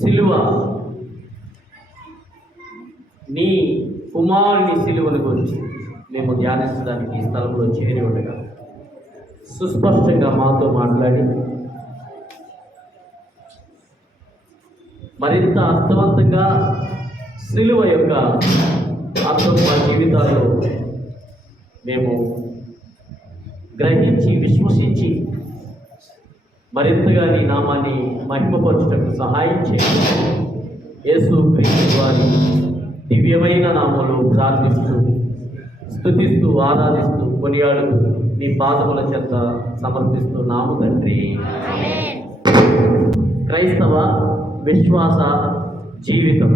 సిలువ, నీ కుమారుని సిలువను గురించి మేము ధ్యానించడానికి ఈ స్థలంలో చేరి ఉండగా సుస్పష్టంగా మాతో మాట్లాడి మరింత అర్థవంతంగా సిలువ యొక్క అర్థం మా జీవితాల్లో మేము గ్రహించి విశ్వసించి మరింతగా నీ నామాన్ని మహిమపరచుటకు సహాయం చేయండి. యేసు క్రీస్తు వారి దివ్యమైన నామములో ప్రార్థిస్తూ స్తుతిస్తూ ఆరాధిస్తూ కొనియాడుతూ నీ పాదముల చెంత సమర్పిస్తూ నాము తండ్రి. క్రైస్తవ విశ్వాస జీవితం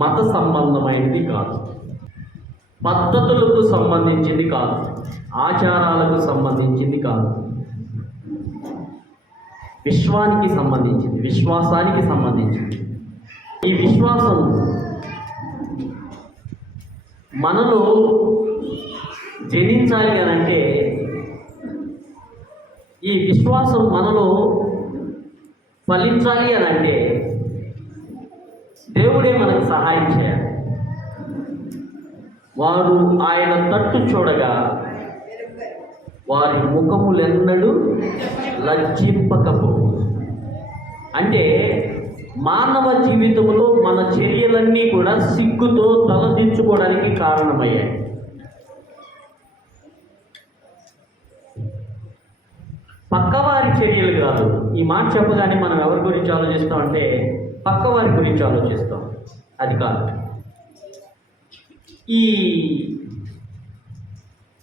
మత సంబంధమైనది కాదు, పద్ధతులకు సంబంధించింది కాదు, ఆచారాలకు సంబంధించింది కాదు, విశ్వానికి సంబంధించింది, విశ్వాసానికి సంబంధించింది. ఈ విశ్వాసం మనలో జనించాలి అనంటే, ఈ విశ్వాసం మనలో ఫలించాలి అనంటే దేవుడే మనకు సహాయం చేయాలి. వారు ఆయన తట్టు చూడగా వారి ముఖములెన్నడూ లజ్జింపకపోవు. అంటే మానవ జీవితంలో మన చర్యలన్నీ కూడా సిగ్గుతో తలదించుకోవడానికి కారణమయ్యాయి. పక్కవారి చర్యలు కాదు. ఈ మాట చెప్పగానే మనం ఎవరి గురించి ఆలోచిస్తామంటే పక్కవారి గురించి ఆలోచిస్తాం. అది కాదు. ఈ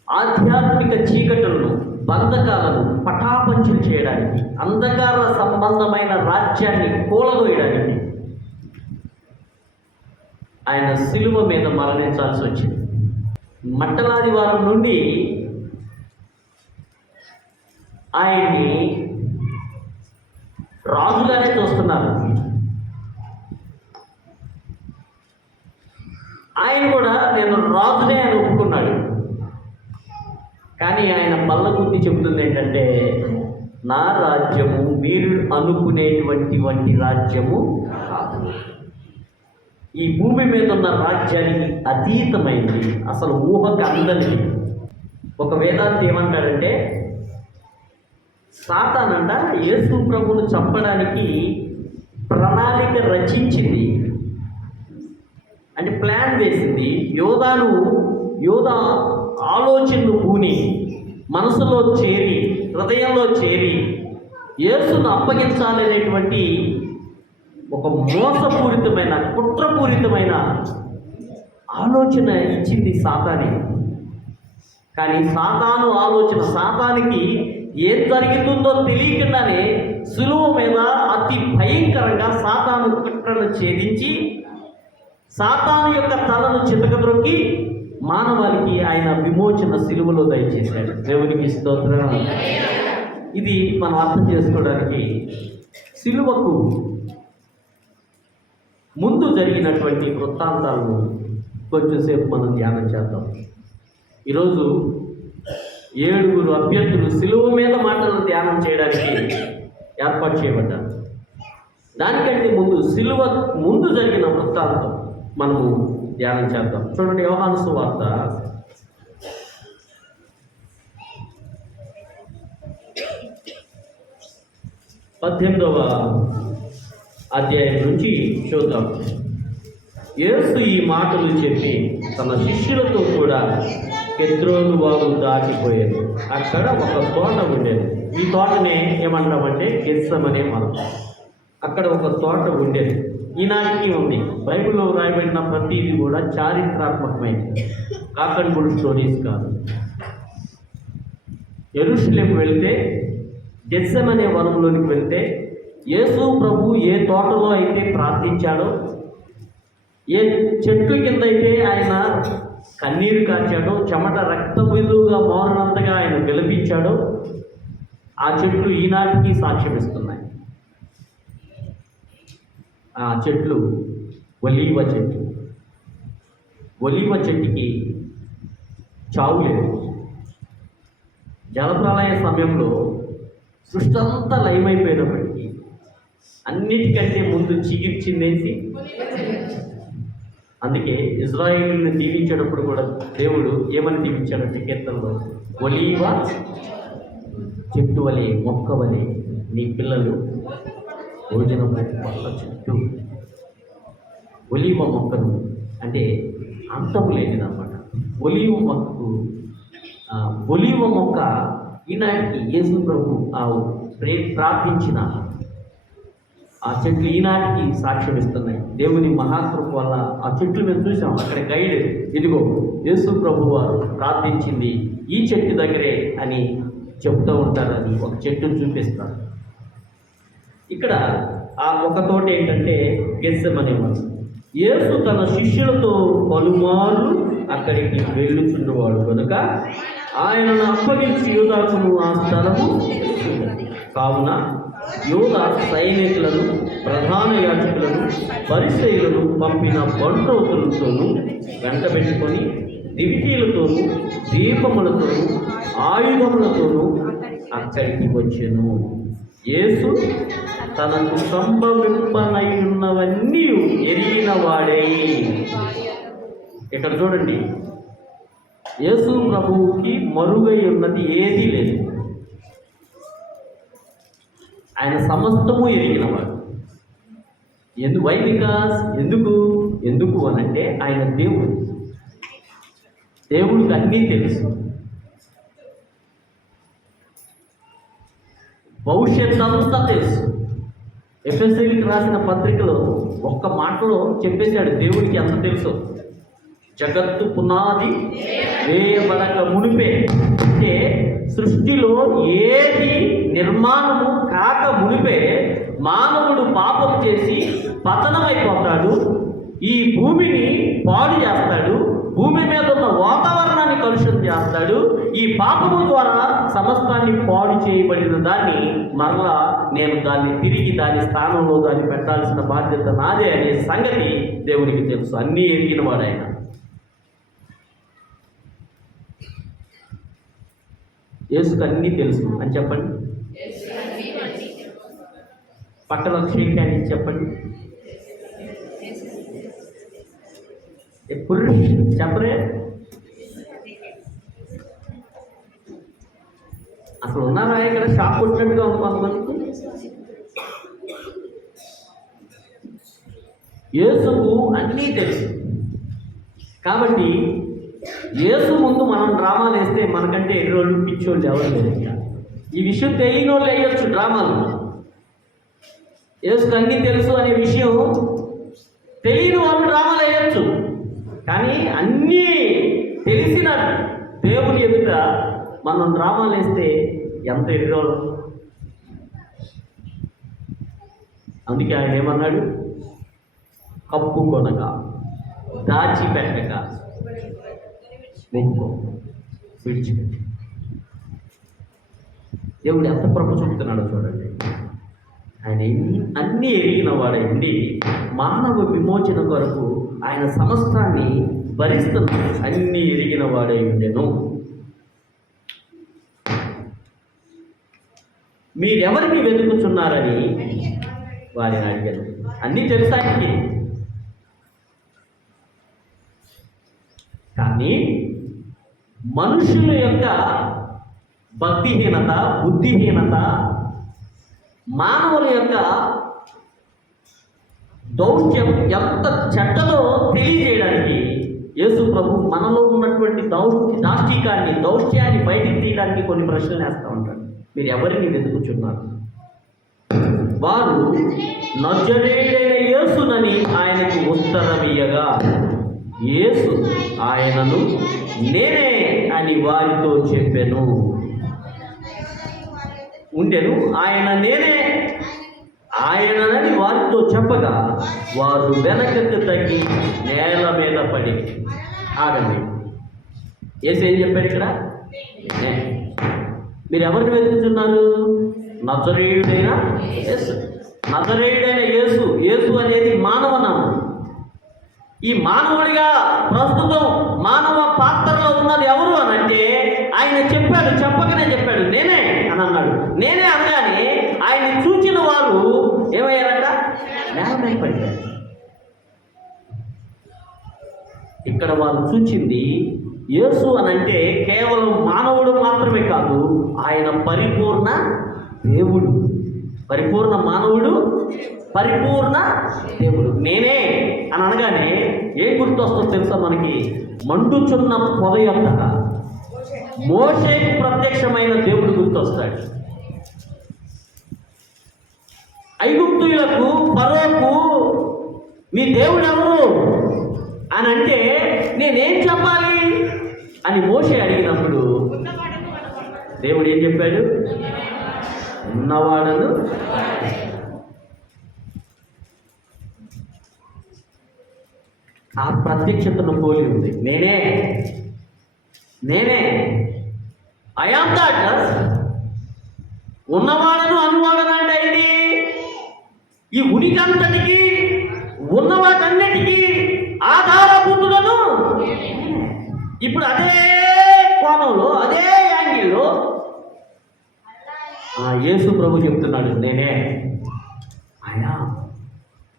ఆధ్యాత్మిక చీకటులను, బంధకాలను పటాపంచలు చేయడానికి, అంధకార సంబంధమైన రాజ్యాన్ని కూలదోయడానికి ఆయన సిలువ మీద మరణించాల్సి వచ్చింది. మట్టలాదివారం నుండి ఆయన్ని రాజుగానే చూస్తున్నారు. ఆయన కూడా నేను రాజునే అని ఒప్పుకున్నాడు. కానీ ఆయన బల్ల గుర్తి చెబుతుంది ఏంటంటే, నా రాజ్యము మీరు అనుకునేటువంటి రాజ్యము కాదు. ఈ భూమి మీద ఉన్న రాజ్యానికి అతీతమైంది, అసలు ఊహకు అందనిది. ఒక వేదాంతి ఏమంటాడంటే, సాతానంట యేసు ప్రభువును చంపడానికి ప్రణాళిక రచించింది, అంటే ప్లాన్ వేసింది. యోధ ఆలోచనలు పూని మనసులో చేరి, హృదయంలో చేరి యేసును అప్పగించాలనేటువంటి ఒక మోసపూరితమైన, కుట్రపూరితమైన ఆలోచన ఇచ్చింది సాతానే. కానీ సాతాను ఆలోచన, సాతానికి ఏం జరుగుతుందో తెలియకుండానే సులువు మీద అతి భయంకరంగా సాతాను కుట్రను ఛేదించి సాతాను యొక్క తలను చితకద్రొక్కి మానవాళికి ఆయన విమోచన సిలువలో దయచేశాడు. దేవునికి స్తోత్రం. ఇది మనం అర్థం చేసుకోవడానికి సిలువకు ముందు జరిగినటువంటి వృత్తాంతాలను కొంచెంసేపు మనం ధ్యానం చేద్దాం. ఈరోజు 7 అభ్యర్థులు సిలువ మీద మాటలను ధ్యానం చేయడానికి ఏర్పాటు చేయబడ్డారు. దానికంటే ముందు సిలువ ముందు జరిగిన వృత్తాంతం మనము ధ్యానం చేద్దాం. చూడండి, యోహాను సువార్త 18వ అధ్యాయం నుంచి చూద్దాం. యేసు ఈ మాటలు చెప్పి తన శిష్యులతో కూడా కెద్రోను వాగు దాటిపోయారు. అక్కడ ఒక తోట ఉండేది. ఈ తోటనే ఏమంటామంటే గెత్సెమనే మనం. అక్కడ ఒక తోట ఉండేది, ఈనాటికి ఉంది. బైబిల్లో రాయబడిన ప్రతిదీ కూడా చారిత్రాత్మకమైనది, కాకన్బుడ్ స్టోరీస్ కాదు. యెరూషలేం వెళ్తే, గెత్సెమనే వనంలోనికి వెళ్తే యేసు ప్రభు ఏ తోటలో అయితే ప్రార్థించాడో, ఏ చెట్టు కింద అయితే ఆయన కన్నీరు కార్చాడో, చెమట రక్త బిందువుగా మోరనంతగా ఆయన గెలిపించాడో, ఆ చెట్లు ఈనాటికి సాక్ష్యమిస్తున్నాయి. ఆ చెట్లు ఒలీవ చెట్టు. ఒలీవ చెట్టుకి చావు లేదు. జలప్రలయ సమయంలో సృష్టి అంతా లయమైపోయినప్పటికీ అన్నిటికంటే ముందు చిగిర్చిందేంటి? అందుకే ఇజ్రాయేలుని దీవించేటప్పుడు కూడా దేవుడు ఏమని దీవించాడంటే కీర్తనలో, ఒలీవ చెట్టు వలె మొక్క వలె నీ పిల్లలు భోజనం మొక్క చెట్టు. ఒలీవ మొక్కను అంటే అంతము లేనిదన్నమాట. ఒలీవ మొక్క ఈనాటికి యేసు ప్రభు ప్రార్థించిన ఆ చెట్లు ఈనాటికి సాక్ష్యం ఇస్తున్నాయి. దేవుని మహాకృప వల్ల ఆ చెట్లు మేము చూసాం. అక్కడ గైడ్, ఇదిగో యేసు ప్రభు వారు ప్రార్థించింది ఈ చెట్టు దగ్గరే అని చెప్తూ ఉంటారు. అది ఒక చెట్టును చూపిస్తారు. ఇక్కడ ఆ ఒక తోట ఏంటంటే గెత్సెమనే వాడు. యేసు తన శిష్యులతో పలుమార్లు అక్కడికి వెళ్ళుచున్నవాడు కనుక ఆయనను అప్పగించి యూదాకును ఆ స్థలము కావున యూదా సైనికులను, ప్రధాన యాజకులను, పరిసయ్యులను పంపిన బంట్రోతులతోనూ వెంటబెట్టుకొని దివిటీలతోనూ దీపములతోనూ ఆయుధములతోనూ అక్కడికి వచ్చెను. యేసు తనకు సంభవింపనై ఉన్నవన్నీ ఎరిగిన వాడే. ఇక్కడ చూడండి, యేసు ప్రభువుకి మరుగై ఉన్నది ఏదీ లేదు. ఆయన సమస్తము ఎరిగినవాడు. ఎందుకు అనంటే ఆయన దేవుడికి అన్నీ తెలుసు. భవిష్యత్తు అంతా తెలుసు. ఎఫెసీయులకు రాసిన పత్రికలో ఒక్క మాటలో చెప్పేశాడు దేవుడికి ఎంత తెలుసో. జగత్తు పునాది వేయబడక మునిపే, అంటే సృష్టిలో ఏది నిర్మాణము కాక మునిపే మానవుడు పాపం చేసి పతనమైపోతాడు, ఈ భూమిని పాడు చేస్తాడు, భూమి మీద ఉన్న వాతావరణాన్ని కలుషితం చేస్తాడు. ఈ పాపము ద్వారా సమస్తాన్ని పాడు చేయబడిన దాన్ని మరలా నేను దాన్ని తిరిగి దాని స్థానంలో దాన్ని పెట్టాల్సిన బాధ్యత నాదే అనే సంగతి దేవునికి తెలుసు. అన్నీ ఎరిగిన వాడు ఆయన. యేసుకు అన్నీ తెలుసు అని చెప్పండి. పక్కన క్షేత్రాన్ని చెప్పండి. ఎప్పుడు చెప్పరే? అసలు ఉన్నారా ఇక్కడ? షాక్ కొట్టినట్టుగా ఉంది కొంతమందికి. యేసుకు అన్నీ తెలుసు కాబట్టి యేసు ముందు మనం డ్రామాలు వేస్తే మనకంటే ఎర్రోళ్ళు పిచ్చోళ్ళు ఎవరు లేదు. ఈ విషయం తెలియని వాళ్ళు వేయొచ్చు డ్రామాలు. యేసుకు అన్నీ తెలుసు అనే విషయం తెలియని వాళ్ళు డ్రామాలు వేయొచ్చు. కానీ అన్నీ తెలిసిన దేవుని ఎదుట మనం డ్రామాలు వేస్తే ఎంత ఎర్రోళ్ళు. అందుకే ఆయన ఏమన్నాడు? కప్పుకొనక, దాచిపెట్టక, విడిచిపెట్టి. దేవుడు ఎంత ప్రభు చూపుతున్నాడో చూడండి. ఆయన అన్నీ ఎరిగిన వాడండి. మానవ విమోచన కొరకు ఆయన సమస్తాన్ని భరిస్తున్నాడు. అన్నీ ఎరిగిన వాడై ఉండెను. మీరెవరిని వెతుకుతున్నారని వారిని అడిగాను. అన్నీ తెలుసానికి, కానీ మనుషుల యొక్క భక్తిహీనత, బుద్ధిహీనత, మానవుల యొక్క దౌష్ట్యం ఎంత చెడ్డలో తెలియజేయడానికి యేసు ప్రభు మనలో ఉన్నటువంటి దౌష్ట్యాన్ని బయటికి తీయడానికి కొన్ని ప్రశ్నలు వేస్తూ ఉంటాడు. మీరు ఎవరిని వెతుకుచున్నారు? వారు నజరేయుడైన యేసునని ఆయనకు ఉత్తరమియ్యగా యేసు ఆయనను నేనే అని వారితో చెప్పెను. ఆయన నేనే ఆయనని వారితో చెప్పగా వారు వెనకకు తగ్గి నేల మీద పడి. ఆగండి, యేసు ఏం చెప్పాడు ఇక్కడ? మీరు ఎవరిని వెతుకుతున్నారు? నజరేయుడైన యేసు. నజరేయుడైన యేసు. యేసు అనేది మానవ నామం. ఈ మానవుడిగా ప్రస్తుతం మానవ పాత్రలో ఉన్నది ఎవరు అని అంటే ఆయన చెప్పగానే చెప్పాడు నేనే అని అన్నాడు. నేనే అనగానే ఆయన చూచిన వారు ఏమయ్యారంట? నేల మీద పడిపోయారు. ఇక్కడ వాళ్ళు చూచింది యేసు అనంటే కేవలం మానవుడు మాత్రమే కాదు, ఆయన పరిపూర్ణ దేవుడు, పరిపూర్ణ మానవుడు, పరిపూర్ణ దేవుడు. నేనే అని అనగానే ఏం గుర్తొస్తుందో తెలుసా మనకి? మండుచున్న పొద యొక్క మోషేకు ప్రత్యక్షమైన దేవుడు గుర్తొస్తాడు. ఐగుప్తీయులకు, ఫరోకు మీ దేవుడు ఎవరు అని అంటే నేనేం చెప్పాలి అని మోషే అడిగినప్పుడు దేవుడు ఏం చెప్పాడు? ఉన్నవాడను. ఆ ప్రత్యక్షతను పోలి ఉంది. నేనే ఐ యామ్ దట్. ఉన్నవాడను అనువాడను అంటే ఏంటి? ఈ ఉనికంతటికి ఉన్నవాటన్నిటికీ ఆధారభూతులను. ఇప్పుడు అదే కోణంలో, అదే యాంగిల్లో యేసు ప్రభు చెప్తున్నాడు, నేనే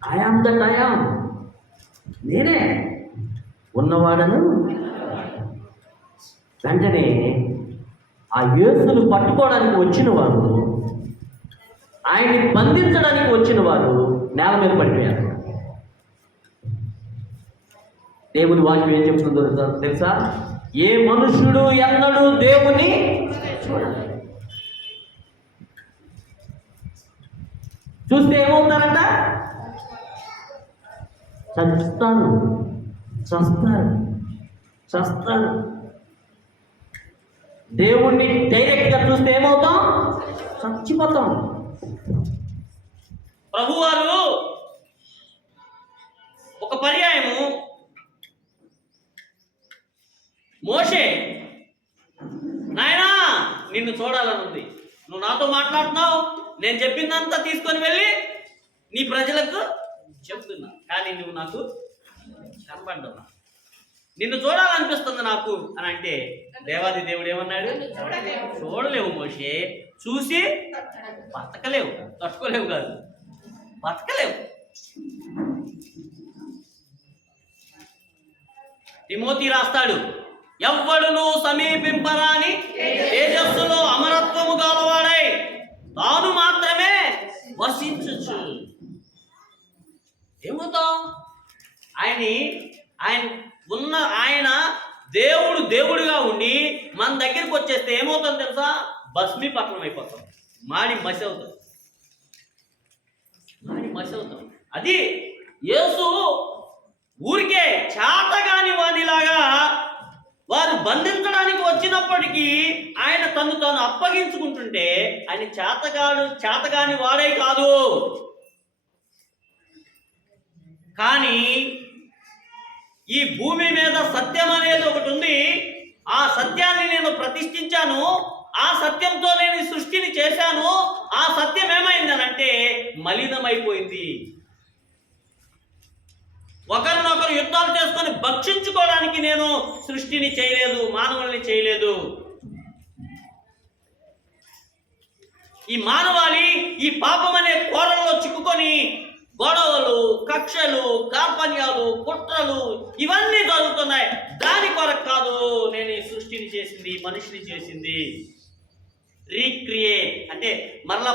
I am that I am. నేనే ఉన్నవాడను. వెంటనే ఆ యేసును పట్టుకోవడానికి వచ్చిన వారు, ఆయన్ని బంధించడానికి వచ్చిన వారు నేల మీద పడిపోయారు. దేవుని వాక్యం ఏం చెప్తుందో తెలుసా? ఏ మనుషుడు ఎన్నడూ దేవుని చూడాలి. చూస్తే ఏమవుతారంట? చస్తారు. దేవుణ్ణి డైరెక్ట్గా చూస్తే ఏమవుతాం? చచ్చిపోతాం. ప్రభువారు ఒక పర్యాయము మోషే, నాయనా నిన్ను చూడాలని ఉంది, నువ్వు నాతో మాట్లాడుతున్నావు, నేను చెప్పిందంతా తీసుకొని వెళ్ళి నీ ప్రజలకు చెప్తున్నా, కానీ నువ్వు నాకు కనపడ్డావు, నిన్ను చూడాలనిపిస్తుంది నాకు అని అంటే దేవాది దేవుడు ఏమన్నాడు? చూడలేవు మోషే, చూసి బతకలేవు, తట్టుకోలేవు కాదు, బతకలేవు. తిమోతి రాస్తాడు, ఎవ్వడును సమీపింపరాని తేజస్సులో అమరత్వము గలవాడై తాను మాత్రమే వసించు. ఏమవుతాం? ఆయన దేవుడుగా ఉండి మన దగ్గరికి వచ్చేస్తే ఏమవుతాం తెలుసా? భస్మీపట్నం అయిపోతాం, మాడి మసి అవుతాం. అది యేసు ఊరికే చేతగాని వానిలాగా వారు బంధించడానికి వచ్చినప్పటికీ ఆయన తను తాను అప్పగించుకుంటుంటే ఆయన చేతగాని వాడే కాదు. కానీ ఈ భూమి మీద సత్యం అనేది ఒకటి ఉంది, ఆ సత్యాన్ని నేను ప్రతిష్ఠించాను, ఆ సత్యంతో నేను ఈ సృష్టిని చేశాను. ఆ సత్యం ఏమైందనంటే మలినమైపోయింది. ఒకరినొకరు యుద్ధాలు చేసుకొని భక్షించుకోవడానికి నేను సృష్టిని చేయలేదు, మానవుల్ని చేయలేదు. ఈ మానవాళి ఈ పాపం అనే కోరల్లో చిక్కుకొని గొడవలు, కక్షలు, కార్పణ్యాలు, కుట్రలు ఇవన్నీ జరుగుతున్నాయి. దాని కొరకు కాదు నేను ఈ సృష్టిని చేసింది, మనిషిని చేసింది. రీక్రియేట్ అంటే మరలా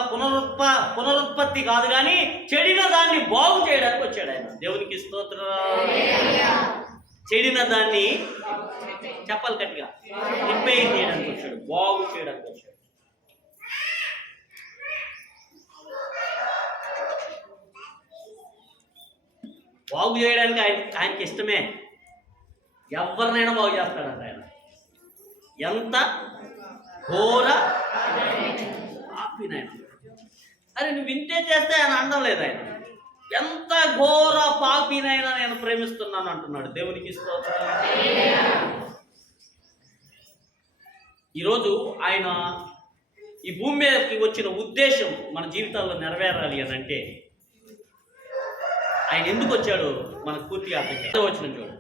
పునరుత్పత్తి కాదు, కానీ చెడిన దాన్ని బాగు చేయడానికి వచ్చాడు ఆయన. దేవునికి స్తోత్రం. చెడిన దాన్ని చెప్పాలి గట్టిగా, రిపేర్ చేయడానికి వచ్చాడు, బాగు చేయడానికి వచ్చాడు. బాగు చేయడానికి ఆయనకి ఇష్టమే. ఎవరినైనా బాగు చేస్తాడంట ఆయన. ఎంత ఘోర పాపినైనా, అరే నువ్వు వింటే చేస్తే ఆయన అనడం లేదు. ఆయన ఎంత ఘోర పాపినైనా నేను ప్రేమిస్తున్నాను అంటున్నాడు. దేవునికి స్తోత్రం. ఈరోజు ఆయన ఈ భూమి మీదకి వచ్చిన ఉద్దేశం మన జీవితాల్లో నెరవేరాలి అని అంటే ఆయన ఎందుకు వచ్చాడు మనకు పూర్తిగా అర్థం కాదు. వచ్చిన చూడు,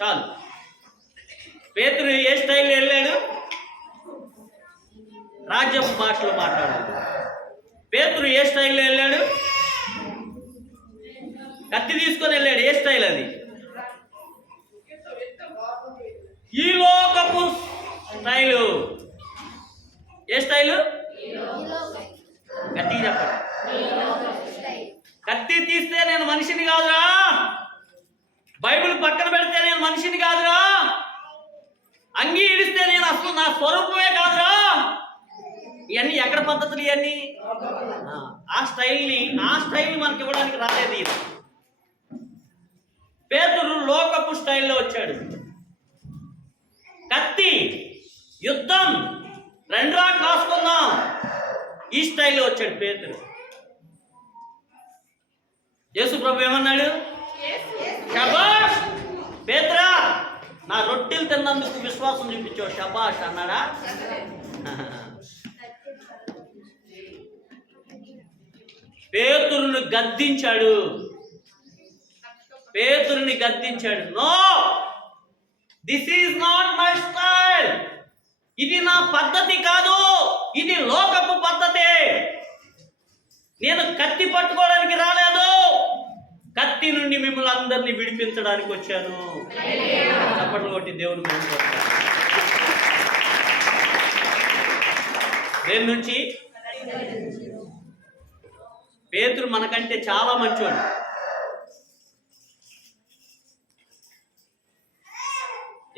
చాలు. పేతురు ఏ స్టైల్లో వెళ్ళాడు? రాజ్యం భాషలో మాట్లాడాడు. పేతురు ఏ స్టైల్లో వెళ్ళాడు? కత్తి తీసుకొని వెళ్ళాడు. ఏ స్టైల్ అది? ఈ లోకపు స్టైలు. ఏ స్టైలు? గట్టిగా చెప్పండి. కత్తి తీస్తే నేను మనిషిని కాదురా, బైబిల్ పక్కన పెడితే నేను మనిషిని కాదురా, అంగీ ఇడిస్తే నేను అసలు నా స్వరూపమే కాదురా, ఇవన్నీ ఎక్కడ పద్ధతులు? ఇవన్నీ ఆ స్టైల్ని మనకి ఇవ్వడానికి రాలేదు ఈయన. పేతురు లోకపు స్టైల్లో వచ్చాడు. కత్తి, యుద్ధం, రెండ్రా కాసుకుందాం, ఈ స్టైల్లో వచ్చాడు పేతురు. యేసు ప్రభు ఏమన్నాడు? శబాష్ పేతురా, నా రొట్టెలు తిన్నందుకు విశ్వాసం చూపించావు, శబాష్ అన్నాడా? పేతురుని గద్దించాడు. No, this is not my style. ఇది నా పద్ధతి కాదు, ఇది లోకపు పద్ధతి. నేను కత్తి పట్టుకోవడానికి రాలేదు, కత్తి నుండి మిమ్మల్ని అందరినీ విడిపించడానికి వచ్చాను. చప్పట్లు కొట్టి దేవుని మెచ్చుకోండి. దేని నుంచి? పేతురు మనకంటే చాలా మంచోడు.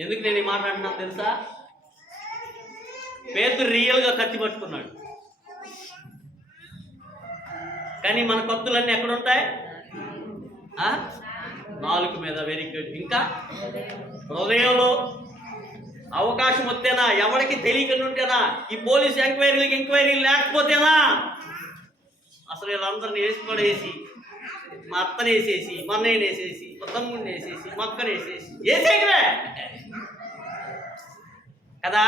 ఎందుకు నేను ఈ మాట అంటున్నాను తెలుసా? పేతురు రియల్గా కత్తి పట్టుకున్నాడు. కానీ మన కత్తులన్నీ ఎక్కడుంటాయి? నాలుక మీద. Very good. ఇంకా హృదయంలో. అవకాశం వస్తేనా, ఎవరికి తెలియకుండా ఉంటేనా, ఈ పోలీస్ ఎంక్వైరీలు లేకపోతేనా, అసలు వీళ్ళందరినీ వేసి మా అత్తని వేసేసి, మా అన్నయ్యని వేసేసి, మా తమ్ముడిని వేసేసి, మా అక్కని వేసేసివే కదా.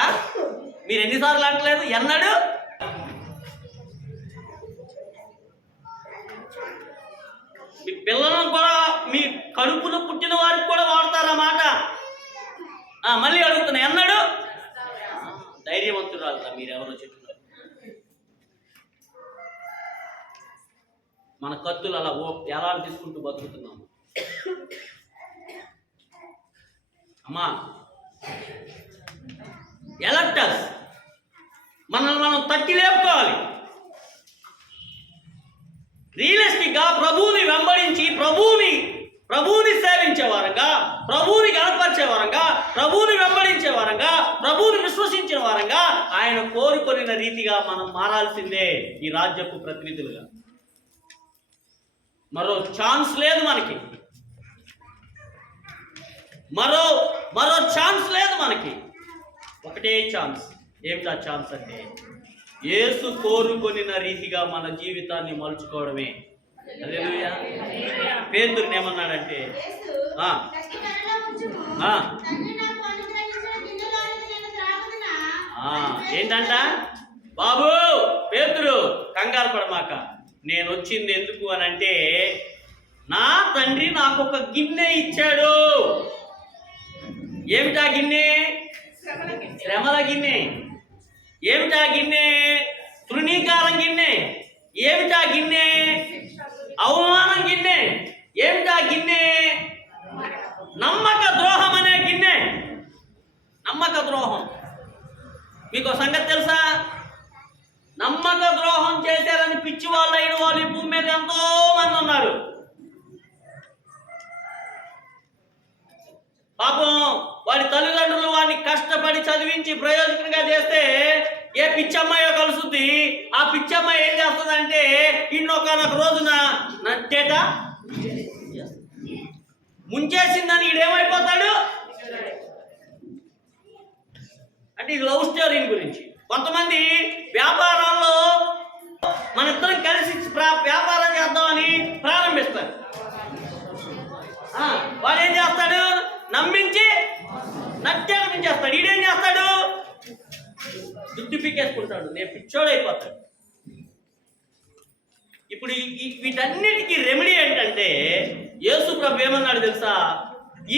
మీరు ఎన్నిసార్లు అంటలేదు? ఎన్నాడు? మీ పిల్లలను కూడా, మీ కడుపులో పుట్టిన వారికి కూడా వాడతారా మాట? మళ్ళీ అడుగుతున్నా, ఎన్నాడు? ధైర్యవంతురాలు మీరు ఎవరో చెప్తున్నారు. మన కత్తులు అలా ఎలా తీసుకుంటూ బతుకుతున్నాము. అమ్మా, ఎలక్టర్స్ మనల్ని మనం తట్టి లేపుకోవాలి. రియలిస్టిక్గా ప్రభువుని వెంబడించి, ప్రభువుని సేవించే వారంగా, ప్రభువుని గణపరిచే వారంగా, ప్రభువుని వెంబడించే వారంగా, ప్రభువుని విశ్వసించిన వారంగా, ఆయన కోరుకొనిన రీతిగా మనం మారాల్సిందే ఈ రాజ్యపు ప్రతినిధులుగా. మరో ఛాన్స్ లేదు మనకి. మరో ఛాన్స్ లేదు మనకి. ఒకటే ఛాన్స్. ఏమిటా ఛాన్స్ అంటే, యేసు కోరుకొనిన రీతిగా మన జీవితాన్ని మలుచుకోవడమే. హల్లెలూయా. పేతురుని ఏమన్నాడంటే, ఏంటంట? బాబు పేతురు, కంగారు పడమాక, నేను వచ్చింది ఎందుకు అని అంటే, నా తండ్రి నాకు ఒక గిన్నె ఇచ్చాడు. ఏమిటా గిన్నె? శ్రమల గిన్నె. ఏమిటా గిన్నె? తృణీకారం గిన్నె. ఏమిటా గిన్నె? అవమానం గిన్నె. ఏమిటా గిన్నె? నమ్మక ద్రోహం అనే గిన్నె. నమ్మక ద్రోహం. మీకు సంగతి తెలుసా? నమ్మక ద్రోహం చేశారని పిచ్చి వాళ్ళు అయిన వాళ్ళు ఈ భూమి మీద ఎంతో మంది ఉన్నారు. పాపం వాడి తల్లిదండ్రులు వాడిని కష్టపడి చదివించి ప్రయోజకునిగా చేస్తే ఏ పిచ్చమ్మాయో కలుస్తుంది. ఆ పిచ్చమ్మాయి ఏం చేస్తుందంటే, ఇన్నొకనొక రోజున నట్టేట ముంచేసిందని ఈడేమైపోతాడు అంటే, ఇది లవ్ స్టోరీ గురించి. కొంతమంది వ్యాపారాల్లో మన ఇద్దరం కలిసి వ్యాపారం చేద్దామని ప్రారంభిస్తారు. వాడు ఏం చేస్తాడు? నమ్మించి నట్టేట మించేస్తాడు. ఈడేం చేస్తాడు? దుడ్డు పీకేసుకుంటాడు. నేను పిచ్చోడు అయిపోతాడు. ఇప్పుడు వీటన్నిటికీ రెమెడీ ఏంటంటే, యేసు ప్రభు ఏమన్నాడు తెలుసా?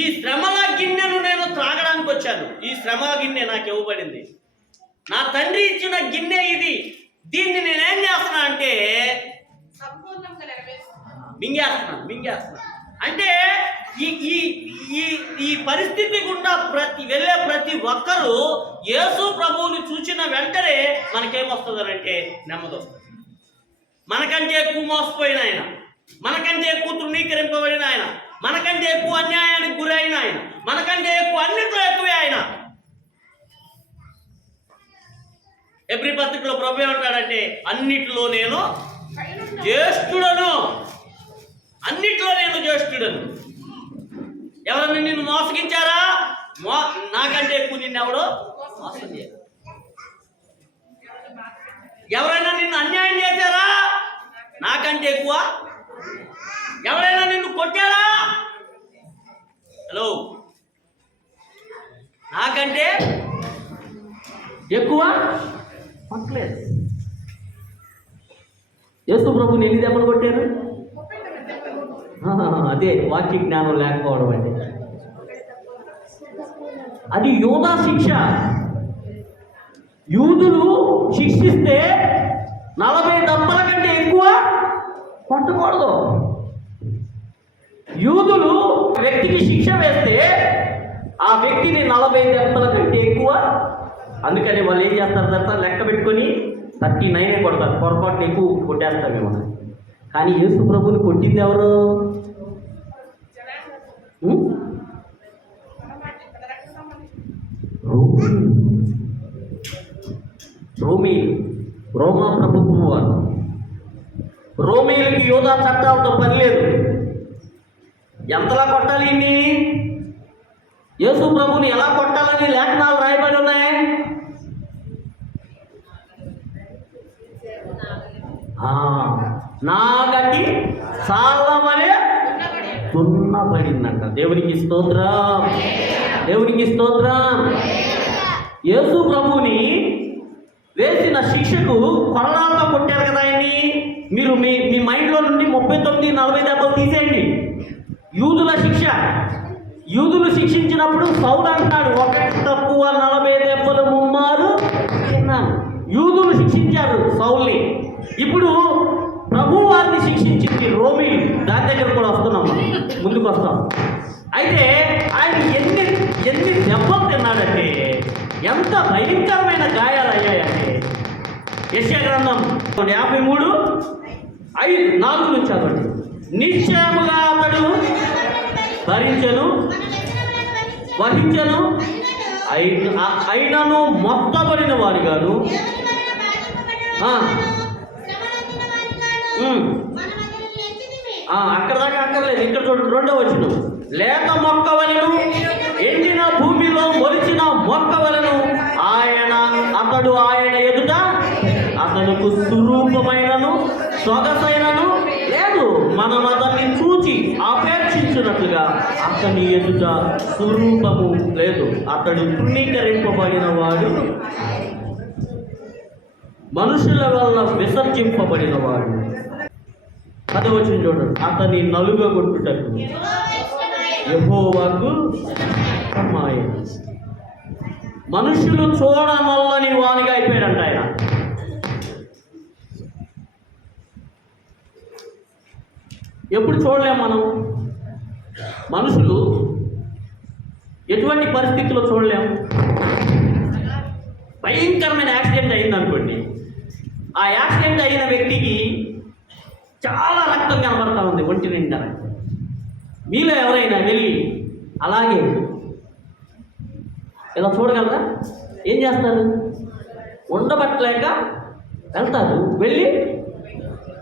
ఈ శ్రమల గిన్నెను నేను త్రాగడానికి వచ్చాను. ఈ శ్రమల గిన్నె నాకు ఇవ్వబడింది. నా తండ్రి ఇచ్చిన గిన్నె ఇది. దీన్ని నేనేం చేస్తున్నా అంటే మింగేస్తున్నా. అంటే ఈ ఈ ఈ ఈ పరిస్థితి గుండా వెళ్ళే ప్రతి ఒక్కరూ యేసు ప్రభువుని చూసిన వెంటనే మనకేమొస్తుందనంటే నెమ్మది వస్తుంది. మనకంటే ఎక్కువ మోసపోయిన ఆయన, మనకంటే ఎక్కువ తృణీకరింపబడిన ఆయన, మనకంటే ఎక్కువ అన్యాయానికి గురైన ఆయన, మనకంటే ఎక్కువ అన్నిట్లో ఎక్కువే ఆయన. ఎబ్రీ పత్రికలో ప్రభు ఏమంటాడంటే అన్నిట్లో నేను జ్యేష్ఠుడను, అన్నిట్లో నేను జ్యేష్ఠుడను. ఎవరన్నా నిన్ను మోసగించారా? నాకంటే ఎక్కువ నిన్నెవడో మోసం చేయరు. ఎవరైనా నిన్ను అన్యాయం చేశారా? నాకంటే ఎక్కువ. ఎవరైనా నిన్ను కొట్టారా? హలో, నాకంటే ఎక్కువ కొట్టలేదు. యేసు ప్రభుని ఎన్ని దెబ్బలు కొట్టారు? అదే వాక్య జ్ఞానం లేకపోవడం అంటే. అది యూదా శిక్ష. యూదులు శిక్షిస్తే 40 దెబ్బల కంటే ఎక్కువ కొట్టకూడదు. యూదులు వ్యక్తికి శిక్ష వేస్తే ఆ వ్యక్తిని 40 దెబ్బల కంటే ఎక్కువ. అందుకని వాళ్ళు ఏం చేస్తారు తర్వాత లెక్క పెట్టుకొని 39 కొడతారు. పొరపాటు ఎక్కువ కొట్టేస్తారు మేము. కానీ యేసు ప్రభుని కొట్టింది ఎవరు? రోమా ప్రభుత్వం వారు. రోమీలకి యూదా చట్టాలతో పని లేదు. ఎంతలా కొట్టాలి ఇన్ని? యేసు ప్రభుని ఎలా కొట్టాలని లేఖనాలు రాయబడి ఉన్నాయి. నాగటి సాలమనే దున్నబడిందంట. దేవునికి స్తోత్రం, దేవునికి స్తోత్రం. యేసు ప్రభుని వేసిన శిక్షకు కొరడాలతో కొట్టారు కదా ఆయన్ని. మీరు మీ మీ మైండ్లో నుండి 39-40 దెబ్బలు తీసేయండి. యూదుల శిక్ష. యూదులు శిక్షించినప్పుడు సౌలు అంటాడు 1 తక్కువ 40 దెబ్బలు ముమ్మారు తిన్నాను. యూదులు శిక్షించారు సౌల్ని. ఇప్పుడు ప్రభు వారిని శిక్షించింది రోమీలు. దాని దగ్గర కూడా వస్తున్నాం, ముందుకు వస్తాం. అయితే ఆయన ఎన్ని దెబ్బలు తిన్నాడంటే, ఎంత భయంకరమైన గాయాలు అయ్యాయంటే. యెషయా గ్రంథం 53:4 నుంచి చదవండి. నిశ్చయముగా అతడు భరించను వహించను, అయినను మొత్తబడిన వారిగాను. అక్కడ దాకా అక్కర్లేదు. ఇక్కడ చూడండి 2వ వచనం. లేత మొక్క వలెను ఎండిన భూమిలో మొలిచిన మొక్క వలెను అతడు ఆయన ఎదుట అతనుకు స్వరూపమైనను సొగసైనను లేదు. మనం అతన్ని చూచి అపేక్షించినట్లుగా అతని ఎదుట స్వరూపము లేదు. అతడు తృణీకరింపబడిన వాడు, మనుషుల వల్ల విసర్జింపబడిన వాడు. 10వ వచనం చూడండి. అతని నలుగగొట్టుటకు యెహోవాకు మాయ. మనుషులు చూడనల్లని వానిగా అయిపోయాడంట ఆయన. ఎప్పుడు చూడలేం మనం. మనుషులు ఎటువంటి పరిస్థితుల్లో చూడలేము. భయంకరమైన యాక్సిడెంట్ అయింది అనుకోండి. ఆ యాక్సిడెంట్ అయిన వ్యక్తికి చాలా రక్తం కనబడతా ఉంది ఒంటి నిండా. మీలో ఎవరైనా వెళ్ళి అలాగే ఇలా చూడగలరా? ఏం చేస్తారు? ఉండబట్టలేక వెళ్తారు. వెళ్ళి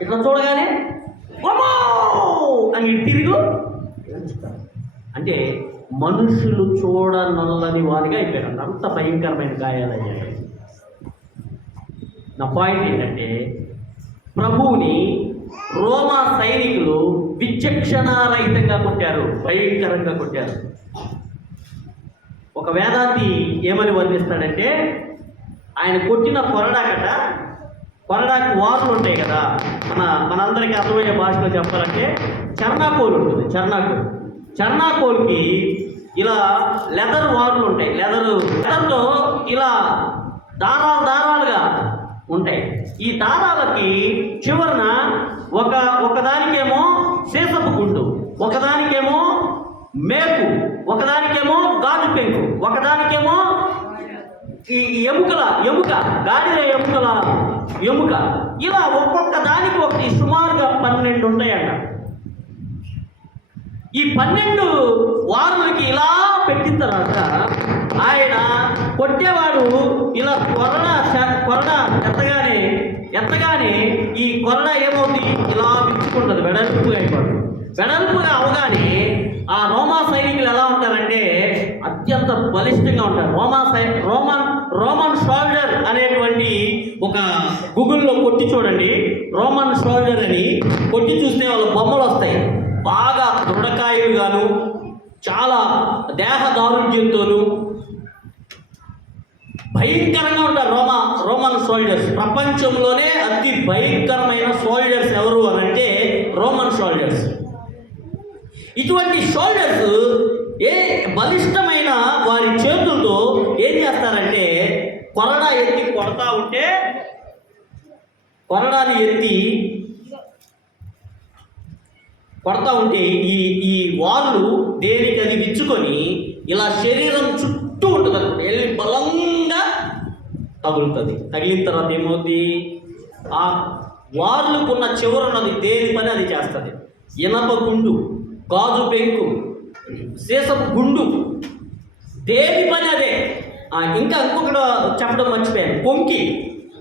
ఇట్లా చూడగానే ఓమో అని తిరిగి అంటే మనుషులు చూడనల్లని వారిగా అయిపోయారు. అంత భయంకరమైన గాయాలు అయ్యాయి. నా పాయింట్ ఏంటంటే, ప్రభువుని రోమా సైనికులు విచక్షణారహితంగా కొట్టారు, భయంకరంగా కొట్టారు. ఒక వేదాంతి ఏమని వర్ణిస్తాడంటే, ఆయన కొట్టిన కొరడాకి వాసులు ఉంటాయి కదా. మనందరికీ అర్థమయ్యే భాషలో చెప్పాలంటే చెర్నాకోలు ఉంటుంది. చెర్నాకోలు చర్నాకోల్కి ఇలా లెదర్ వార్లు ఉంటాయి. లెదర్తో ఇలా దారాలుగా ఉంటాయి. ఈ దారాలకి చివరన ఒకదానికేమో సీసపు గుండు, ఒకదానికేమో మేకు, ఒకదానికేమో గాజు పెంకు, ఒకదానికేమో ఈ ఎముక గాడిద ఎముక, ఇలా ఒక్కొక్క దానికి ఒకటి సుమారుగా 12 ఉంటాయంట. ఈ 12 వారులకి ఇలా పెట్టిన తర్వాత ఆయన కొట్టేవాడు ఇలా కొరడ ఎత్తగానే ఈ కొరడ ఏమవుతుంది, ఇలా విచ్చుకుంటుంది, వెడల్పుగా అవగానే ఆ రోమా సైనికులు ఎలా ఉంటారంటే అత్యంత బలిష్టంగా ఉంటారు. రోమన్ సోల్జర్ అనేటువంటి ఒక గూగుల్లో కొట్టి చూడండి, రోమన్ సోల్జర్ అని కొట్టి చూస్తే వాళ్ళ బొమ్మలు వస్తాయి. బాగా దృఢకాయులుగాను, చాలా దేహ దారుఢ్యంతోనూ భయంకరంగా ఉంటారు రోమన్ సోల్జర్స్. ప్రపంచంలోనే అతి భయంకరమైన సోల్జర్స్ ఎవరు అని అంటే రోమన్ సోల్జర్స్. ఇటువంటి సోల్జర్స్ బలిష్టమైన వారి చేతులతో ఏం చేస్తారంటే కొరడా ఎత్తి కొడతా ఉంటే, కొరడాని ఎత్తి కొడతా ఉంటే ఈ వాళ్ళు దేనికి అది విచ్చుకొని ఇలా శరీరం చుట్టూ ఉంటుంది అనుకోండి, వెళ్ళి బలంగా తగులుతుంది. తగిలిన తర్వాత ఏమవుతుంది, ఆ వాళ్ళకున్న చివరన్నది దేని పని అది చేస్తుంది. ఇనప గుండు, గాజు పెంకు, సీసపు గుండు, దేని పని అదే. ఇంకా ఇంకొకటి చెప్పడం మర్చిపోయాను, కొంకి.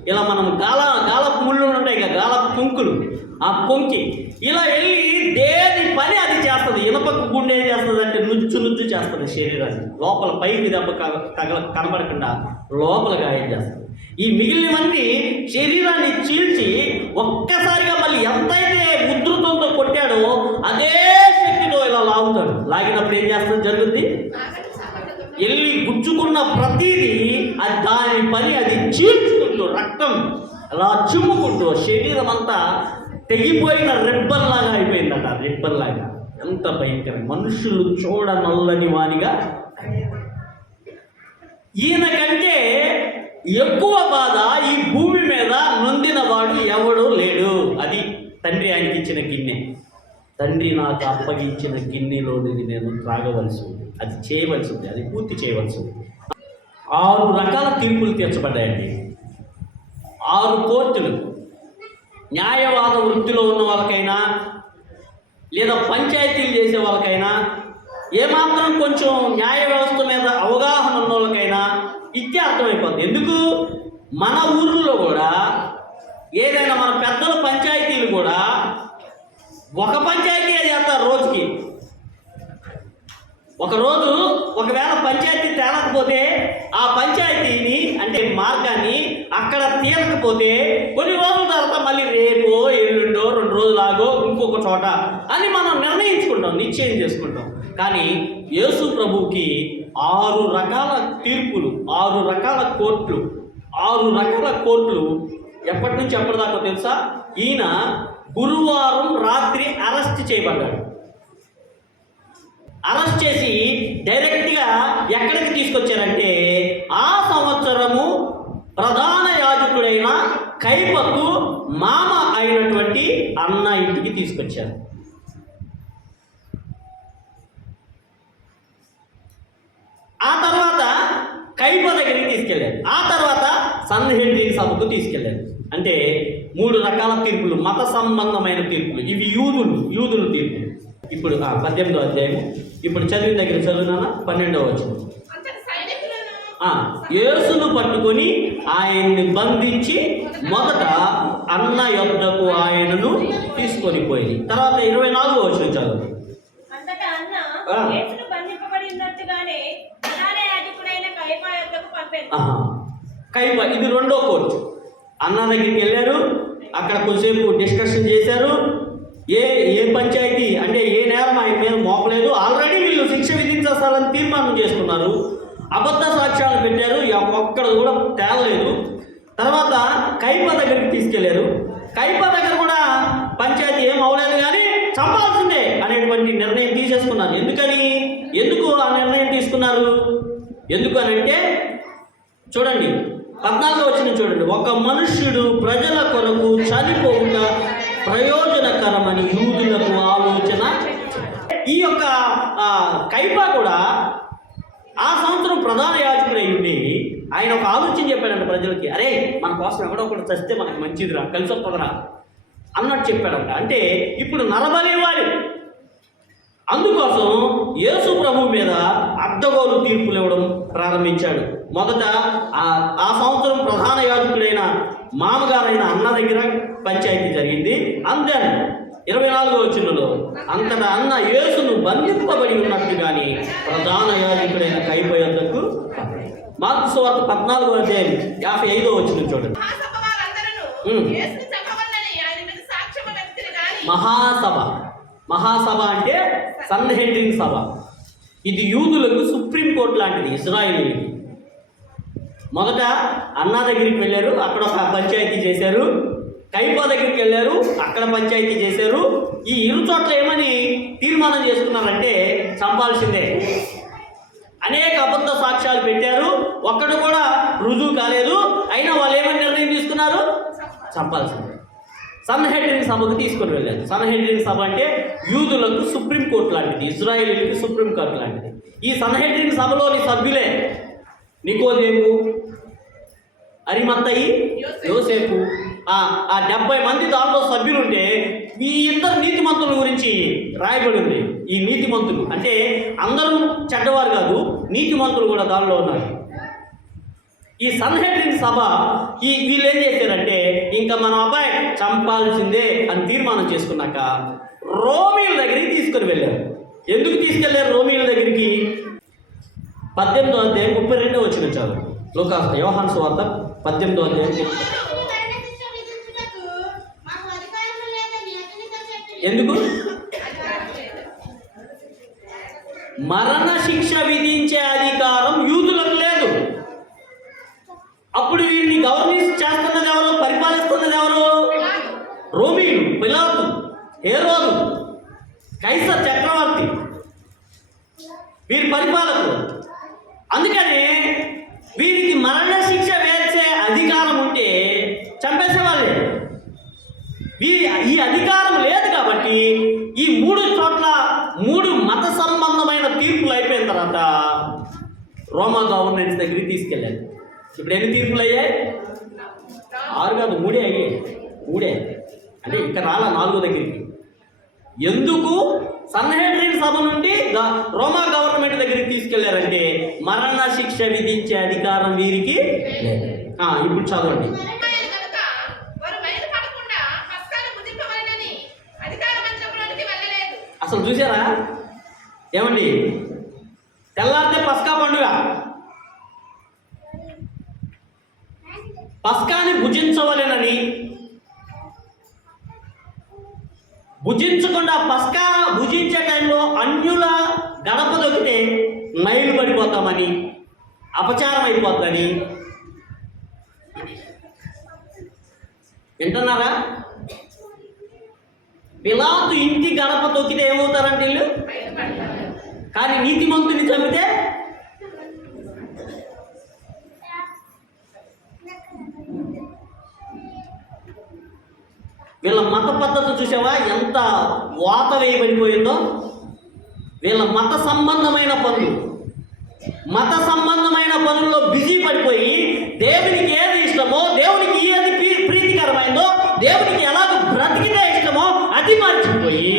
ఇలా మనం గాలపు ముళ్ళు ఉంటాయి కదా, గాలపు కొంకులు, ఆ కొంకి ఇలా వెళ్ళి దేని పని అది చేస్తుంది. ఇనపకు గుండె ఏం చేస్తుంది అంటే నుజ్జు చేస్తుంది శరీరాన్ని, లోపల పైకి దెబ్బ కనబడకుండా లోపల గాయం చేస్తుంది. ఈ మిగిలినవన్నీ శరీరాన్ని చీల్చి ఒక్కసారిగా మళ్ళీ ఎంతైతే ఉధృతంతో కొట్టాడో అదే శక్తితో ఇలా లాగుతాడు. లాగినప్పుడు ఏం చేస్తుంది, జరుగుద్ది, వెళ్ళి గుచ్చుకున్న ప్రతిదీ అది దాని పని అది చీల్చుకుంటూ రక్తం అలా చిమ్ముకుంటూ శరీరం అంతా తెగిపోయిన రిబ్బన్లాగా అయిపోయిందట. రిబ్బన్లాగా ఎంత భయంకరం, మనుషులు చూడనల్లని వానిగా. ఈయన కంటే ఎక్కువ బాధ ఈ భూమి మీద నొందిన వాడు ఎవడూ లేడు. అది తండ్రి ఆయనకి ఇచ్చిన గిన్నె. తండ్రి నాకు అప్పగించిన గిన్నెలోనిది నేను త్రాగవలసి ఉంది, అది చేయవలసి ఉంది, అది పూర్తి చేయవలసి ఉంది. 6 రకాల తీర్పులు తీర్చబడ్డాయండి. 6 కోర్టులు. న్యాయవాద వృత్తిలో ఉన్న వాళ్ళకైనా, లేదా పంచాయతీలు చేసే వాళ్ళకైనా, ఏమాత్రం కొంచెం న్యాయ వ్యవస్థ మీద అవగాహన ఉన్న వాళ్ళకైనా ఇట్టే అర్థమైపోతుంది. ఎందుకు, మన ఊర్లో కూడా ఏదైనా మన పెద్దల పంచాయతీలు కూడా ఒక పంచాయతీ చేస్తారు రోజుకి. ఒకరోజు ఒకవేళ పంచాయతీ తేలకపోతే ఆ పంచాయతీని అంటే మార్గాన్ని అక్కడ తీరకపోతే కొన్ని రోజుల తర్వాత మళ్ళీ రేపో ఎల్లుండో 2 రోజులు ఆగో ఇంకొక చోట అని మనం నిర్ణయించుకుంటాం, నిశ్చయం చేసుకుంటాం. కానీ యేసు ప్రభువుకి 6 రకాల తీర్పులు, 6 రకాల కోర్టులు. 6 రకాల కోర్టులు ఎప్పటి నుంచి ఎప్పటిదాకా తెలుసా? ఈయన గురువారం రాత్రి అరెస్ట్ చేయబడ్డాడు. అరెస్ట్ చేసి డైరెక్ట్గా ఎక్కడికి తీసుకొచ్చారంటే ఆ సంవత్సరము ప్రధాన యాజకుడైన కైపకు మామ అయినటువంటి అన్న ఇంటికి తీసుకొచ్చారు. ఆ తర్వాత కైప దగ్గరికి తీసుకెళ్ళారు. ఆ తర్వాత సన్హెడ్రిన్ సభకు తీసుకెళ్ళారు. అంటే 3 రకాల తీర్పులు, మత సంబంధమైన తీర్పులు. ఇవి యూదులు తీర్పులు. ఇప్పుడు 18వ అధ్యాయము ఇప్పుడు చదివిన దగ్గర చదువునా 12వ వచనం. యేసును పట్టుకొని ఆయన్ని బంధించి మొదట అన్న యొద్దకు ఆయనను తీసుకొని పోయింది. తర్వాత 24వ వచనం చదువు. కైప, ఇది 2వ కోర్టు. అన్న దగ్గరికి వెళ్ళారు, అక్కడ కొద్దిసేపు డిస్కషన్ చేశారు. ఏ పంచాయతీ అంటే ఏ నేరం ఆయన మీద మోపలేదు, ఆల్రెడీ వీళ్ళు శిక్ష విధించాలని తీర్మానం చేసుకున్నారు. అబద్ధ సాక్ష్యాలు పెట్టారు, ఒక్కడ కూడా తేలలేదు. తర్వాత కైప దగ్గరికి తీసుకెళ్లారు. కైప దగ్గర కూడా పంచాయతీ ఏం అవ్వలేదు, కానీ చంపాల్సిందే అనేటువంటి నిర్ణయం తీసేసుకున్నారు. ఎందుకు ఆ నిర్ణయం తీసుకున్నారు? ఎందుకు అని అంటే చూడండి, 14వ వచనం చూడండి. ఒక మనుష్యుడు ప్రజల కొరకు చనిపోవుట ప్రయోజనకరమని యూదులకు ఆలోచన. ఈ యొక్క కైపా కూడా ఆ సంవత్సరం ప్రధాన యాజకుడై ఉండి ఆయన ఒక ఆలోచన చెప్పాడంట ప్రజలకి. అరే, మన కోసం ఎవడో ఒకటి చస్తే మనకి మంచిదిరా, కలిసి వస్తుందిరా అన్నట్టు చెప్పాడంట. అంటే ఇప్పుడు నరబలి ఇవ్వాలి. అందుకోసం యేసు ప్రభు మీద అడ్డగోలు తీర్పులు ఇవ్వడం ప్రారంభించాడు. మొదట ఆ సంవత్సరం ప్రధాన యాజకుడైన మామగారైన అన్న దగ్గర పంచాయతీ జరిగింది. అందెన్ 24వ వచనంలో అంతటా అన్న యేసును బంధింపబడి ఉన్నట్టుగాని ప్రధాన యాజకుడైన కైపా యొద్దకు. మార్కు సువార్త 14వ అధ్యాయం 55వ వచనం చూడండి. మహాసభ అంటే సన్హెడ్రిన్ సభ. ఇది యూదులకు సుప్రీంకోర్టు లాంటిది, ఇజ్రాయేలీకి. మొదట అన్నా దగ్గరికి వెళ్ళారు, అక్కడ ఒక పంచాయతీ చేశారు. కైపా దగ్గరికి వెళ్ళారు, అక్కడ పంచాయతీ చేశారు. ఈ ఇరు చోట్ల ఏమని తీర్మానం చేసుకున్నారంటే చంపాల్సిందే. అనేక అబద్ధ సాక్ష్యాలు పెట్టారు, ఒక్కడు కూడా రుజువు కాలేదు. అయినా వాళ్ళు ఏమని నిర్ణయం తీసుకున్నారు? చంపాల్సిందే. సన్హెడ్రిన్ సభకు తీసుకొని వెళ్ళారు. సన్హెడ్రిన్ సభ అంటే యూదులకు సుప్రీంకోర్టు లాంటిది, ఇజ్రాయేలీలకు సుప్రీంకోర్టు లాంటిది. ఈ సన్హెడ్రిన్ సభలోని సభ్యులే నికోదేము, అరిమత్తయి, యోసేపు, ఆ 70 మంది దాంట్లో సభ్యులుంటే ఈ ఇద్దరు నీతిమంతుల గురించి రాయబడి ఉంది. ఈ నీతిమంతులు అంటే అందరూ చెడ్డవారు కాదు, నీతిమంతులు కూడా దానిలో ఉన్నారు. ఈ సన్హెడ్రిన్ సభ వీళ్ళు ఏం చేశారంటే ఇంకా మన అబ్బాయి చంపాల్సిందే అని తీర్మానం చేసుకున్నాక రోమీల దగ్గరికి తీసుకొని వెళ్ళారు. ఎందుకు తీసుకెళ్లారు రోమీల దగ్గరికి? 18వ అధ్యాయం 32వ వచనం చాలు. యోహాను సువార్త 18వ అధ్యాయం. ఎందుకు? మరణ శిక్ష విధించే అధికారం యూదులకు లేదు. అప్పుడు వీరిని గవర్నెన్స్ చేస్తున్నది ఎవరు? పరిపాలిస్తున్నది ఎవరు? రోమీలు, పిలాతు, హేరోదు, కైసర్ చక్రవర్తి, వీరి పరిపాలకులు. అందుకని వీరికి మరణ శిక్ష వేసే అధికారం ఉంటే చంపేసేవాళ్ళే. ఈ అధికారం లేదు కాబట్టి ఈ 3 చోట్ల 3 మత సంబంధమైన తీర్పులు అయిపోయిన తర్వాత రోమా గవర్నెన్స్ దగ్గరికి తీసుకెళ్ళారు. ఇప్పుడు ఎన్ని తీర్పులు అయ్యాయి? 6 కాదు, 3 అయ్యాయి. 3 అంటే ఇక్కడ రాలా 4 దగ్గరికి. ఎందుకు? సన్హెడ్రిన్ సభ నుండి రోమా గవర్నమెంట్ దగ్గరికి తీసుకెళ్లారంటే మరణ శిక్ష విధించే అధికారం వీరికి లేదు. ఇప్పుడు చదవండి. అసలు చూసారా ఏమండి? తెల్లారితే పస్కా పండుగ. పస్కాని భుజించవలెనని, భుజించకుండా పస్కా భుజించే టైంలో అన్యుల గడప దొరికితే మైలు పడిపోతామని, అపచారం అయిపోద్దని. వింటున్నారా? పిలాతు ఇంటి గడప తొక్కితే ఏమవుతారంటే వీళ్ళు. కానీ నీతిమంతుని చంపితే వీళ్ళ మత పద్ధతి చూసావా ఎంత వాత వేయబడిపోయిందో. వీళ్ళ మత సంబంధమైన పనుల్లో బిజీ పడిపోయి దేవునికి ఏది ఇష్టమో, దేవునికి ఏది ప్రీతికరమైందో, దేవునికి ఎలాగ బ్రతికితే ఇష్టమో అది మర్చిపోయి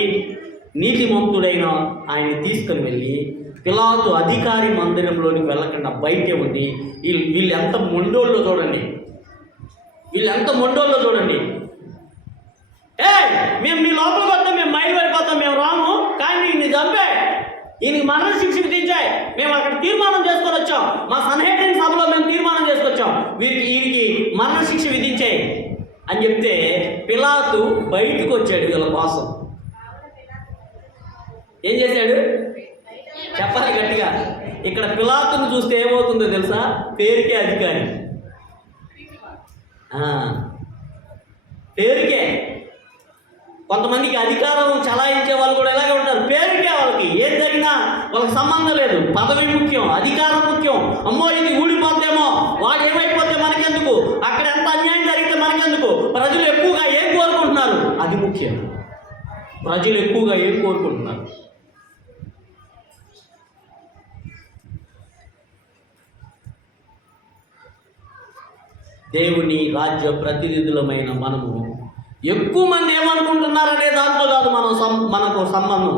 నీతిమంతుడైన ఆయన్ని తీసుకుని వెళ్ళి పిలాతు అధికారి మందిరంలోనికి వెళ్ళకుండా బయటే ఉండి వీళ్ళు ఎంత మొండోళ్ళో చూడండి. మేము మీ లోపలికి వస్తాం, మేము మైలు పడిపోతాం, మేము రాము, కానీ ఈయన్ని చంపే, ఈయనకి మరణ శిక్ష విధించాయి, మేము అక్కడ తీర్మానం చేసుకొని వచ్చాం, మా సన్హెడ్రిన్ సభలో మేము తీర్మానం చేసుకొచ్చాం, ఈయనకి మరణ శిక్ష విధించాయి అని చెప్తే పిలాతు బయటకు వచ్చాడు వీళ్ళ కోసం. ఏం చేశాడు చెప్పాలి గట్టిగా. ఇక్కడ పిలాతును చూస్తే ఏమవుతుందో తెలుసా? పేరుకే అధికారి, పేరుకే కొంతమందికి అధికారం చలాయించే వాళ్ళు కూడా ఇలాగే ఉంటారు. పేరుకే వాళ్ళకి ఏం జరిగినా వాళ్ళకి సంబంధం లేదు. పదవి ముఖ్యం, అధికారం ముఖ్యం. అమ్మో ఇది ఊడిపోతేమో, వాడు ఏమైపోతే మనకెందుకు, అక్కడ ఎంత అన్యాయం జరిగితే మనకెందుకు, ప్రజలు ఎక్కువగా ఏం కోరుకుంటున్నారు అది ముఖ్యం. ప్రజలు ఎక్కువగా ఏం కోరుకుంటున్నారు. దేవుని రాజ్య ప్రతినిధులమైన మనము ఎక్కువ మంది ఏమనుకుంటున్నారనే దాంట్లో కాదు మనకు సంబంధం.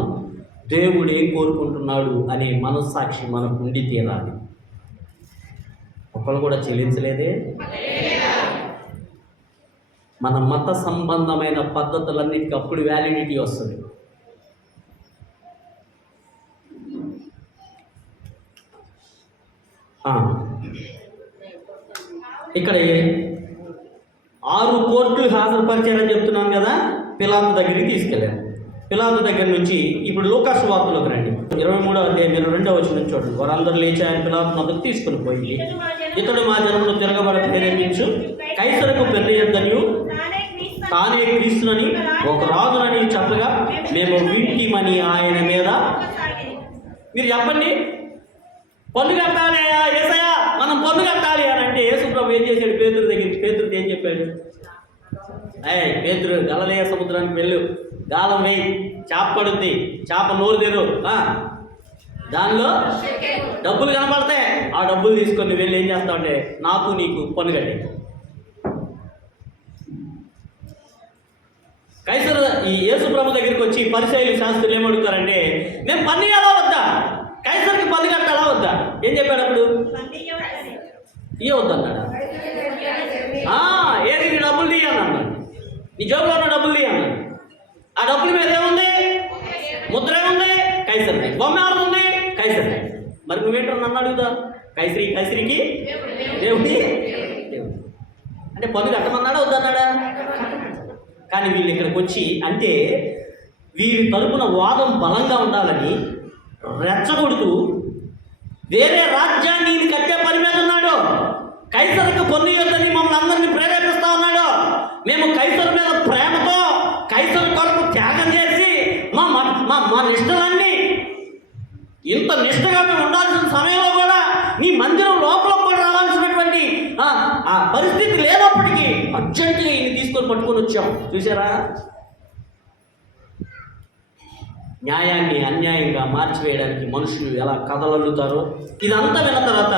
దేవుడు ఏం కోరుకుంటున్నాడు అనే మనస్సాక్షి మనకు ఉండి తీరాలి. ఒకళ్ళు కూడా చెల్లించలేదే. మన మత సంబంధమైన పద్ధతులన్నిటికీ అప్పుడు వ్యాలిడిటీ వస్తుంది. ఇక్కడ 6 కోర్టులు హాజరుపరిచారని చెప్తున్నాను కదా. పిలాతు దగ్గరికి తీసుకెళ్ళారు. పిలాతు దగ్గర నుంచి ఇప్పుడు లూకాసు వార్తలోకి రండి. 23వ అధ్యాయం 22వ వచనం చూడండి. వారందరూ లేచి ఆయన పిలాతు వద్దకు తీసుకుని పోయి, ఇతడు మా జనమును తిరగబడ ప్రేరేపించు, కైసరుకు పెళ్ళయొద్దనియు తానే క్రీస్తునని ఒక రాజునని చెప్పగా మేము వింటిమని ఆయన మీద. మీరు చెప్పండి, పన్ను కట్టాలి యేసయ్యా, మనం పన్ను కట్టాలి అని అంటే యేసుప్రభు ఏం చేశాడు? పేతురు దగ్గరికి. పేతురుతో ఏం చెప్పాడు? పేతురు, గలిలయ సముద్రానికి వెళ్ళు, గాలం వేయి, చేప పడుద్ది, చేప నోరు తెరు, దానిలో డబ్బులు కనపడతాయి, ఆ డబ్బులు తీసుకొని వెళ్ళి ఏం చేస్తావు అంటే నాకు నీకు పన్ను కట్టే. కైసరు ఈ యేసుప్రభు దగ్గరికి వచ్చి పరిసయ్యులు శాస్త్రులు ఏమడుగుతారంటే, మేము పన్ను ఇవ్వాలా వద్దా, కైసరికి పన్ను కట్టాలా వద్దా? ఏం చెప్పాడు అప్పుడు? ఇవ్వద్దన్నాడా? ఏది నీ డబ్బులు తీయాలన్నాడు, నీ జోబులో ఉన్న డబ్బులు తీయన్నాడు. ఆ డబ్బుల మీద ఏముంది? ముద్ర ఏముంది? కైసరి. బొమ్మ ఏముంది? కైసరి. మరి నువ్వేంటో నన్ను అడుగుతా, కైసరికి దేవుడి అంటే పన్ను కట్టమన్నాడా వద్దన్నాడా? కానీ వీళ్ళు ఇక్కడికి వచ్చి అంటే వీరి తరపున వాదం బలంగా ఉండాలని రెచ్చగొడుతూ వేరే రాజ్యాన్ని ఈయన కట్టే పని మీద ఉన్నాడు. కైసరుకు పన్ను ఇవ్వద్దని మమ్మల్ని అందరినీ ప్రేరేపిస్తా ఉన్నాడు. మేము కైసరు మీద ప్రేమతో కైసరు కొరకు త్యాగం చేసి మా నిష్టలన్నీ ఇంత నిష్టగా మేము ఉండాల్సిన సమయంలో కూడా నీ మందిరం లోపల కూడా రావాల్సినటువంటి ఆ పరిస్థితి లేనప్పటికీ అర్జెంటుగా ఈయన తీసుకొని పట్టుకొని వచ్చాం. చూసారా? న్యాయాన్ని అన్యాయంగా మార్చివేయడానికి మనుషులు ఎలా కథలల్లుతారో. ఇదంతా విన్న తర్వాత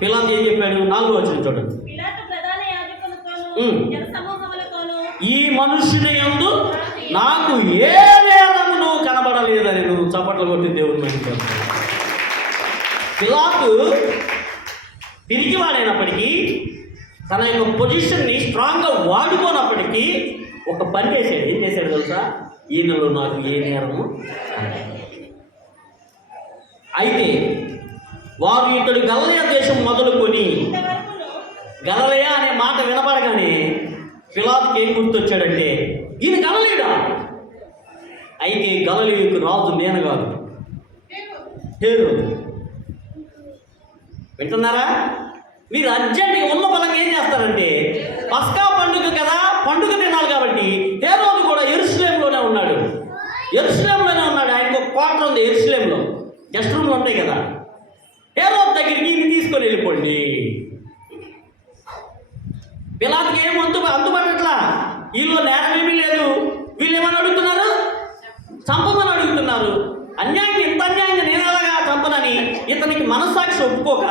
పిలాతు ఏం చెప్పాడు? 4వ వచనం చూడండి. ఈ మనుషుని యందు నాకు ఏ నేరమును కనబడలేదని నువ్వు చప్పట్లు కొట్టి దేవుని మంచి. పిలాతు పిరికివాడైనప్పటికీ తన యొక్క పొజిషన్ని స్ట్రాంగ్గా వాడుకోనప్పటికీ ఒక పని చేశాడు. ఏం చేశాడు తెలుసా? ఈయనలో నాకు ఏ నేరము. అయితే వారు ఇతడు గలిలయ దేశం మొదలుకొని, గలిలయ అనే మాట వినపడగానే పిలాతుకి ఏం గుర్తొచ్చాడంటే ఈయన గలిలయుడా? అయితే గలిలయుకు రాజు నేను కాదు, హేరోదు. వింటున్నారా? మీరు అర్జెంటుగా ఉన్న బలంగా ఏం చేస్తారంటే, పస్కా పండుగ కదా, పండుగ తినాలి కాబట్టి హేరోదు కూడా యెరూషలేములోనే ఉన్నాడు. ఆయనకు ఒక క్వార్టర్ ఉంది యెరూషలేములో, గెస్ట్ రూమ్లు ఉంటాయి కదా. హేరోదు దగ్గరికి ఈయన తీసుకొని వెళ్ళిపోండి. పిలాతుకి ఏం అందుబాటుట్లా, వీళ్ళు నేరం ఏమీ లేదు. వీళ్ళు ఏమని అడుగుతున్నారు? చంపమని అడుగుతున్నారు. ఇంత అన్యాయంగా నేను అలాగా చంపనని ఇతనికి మనస్సాక్షి ఒప్పుకోక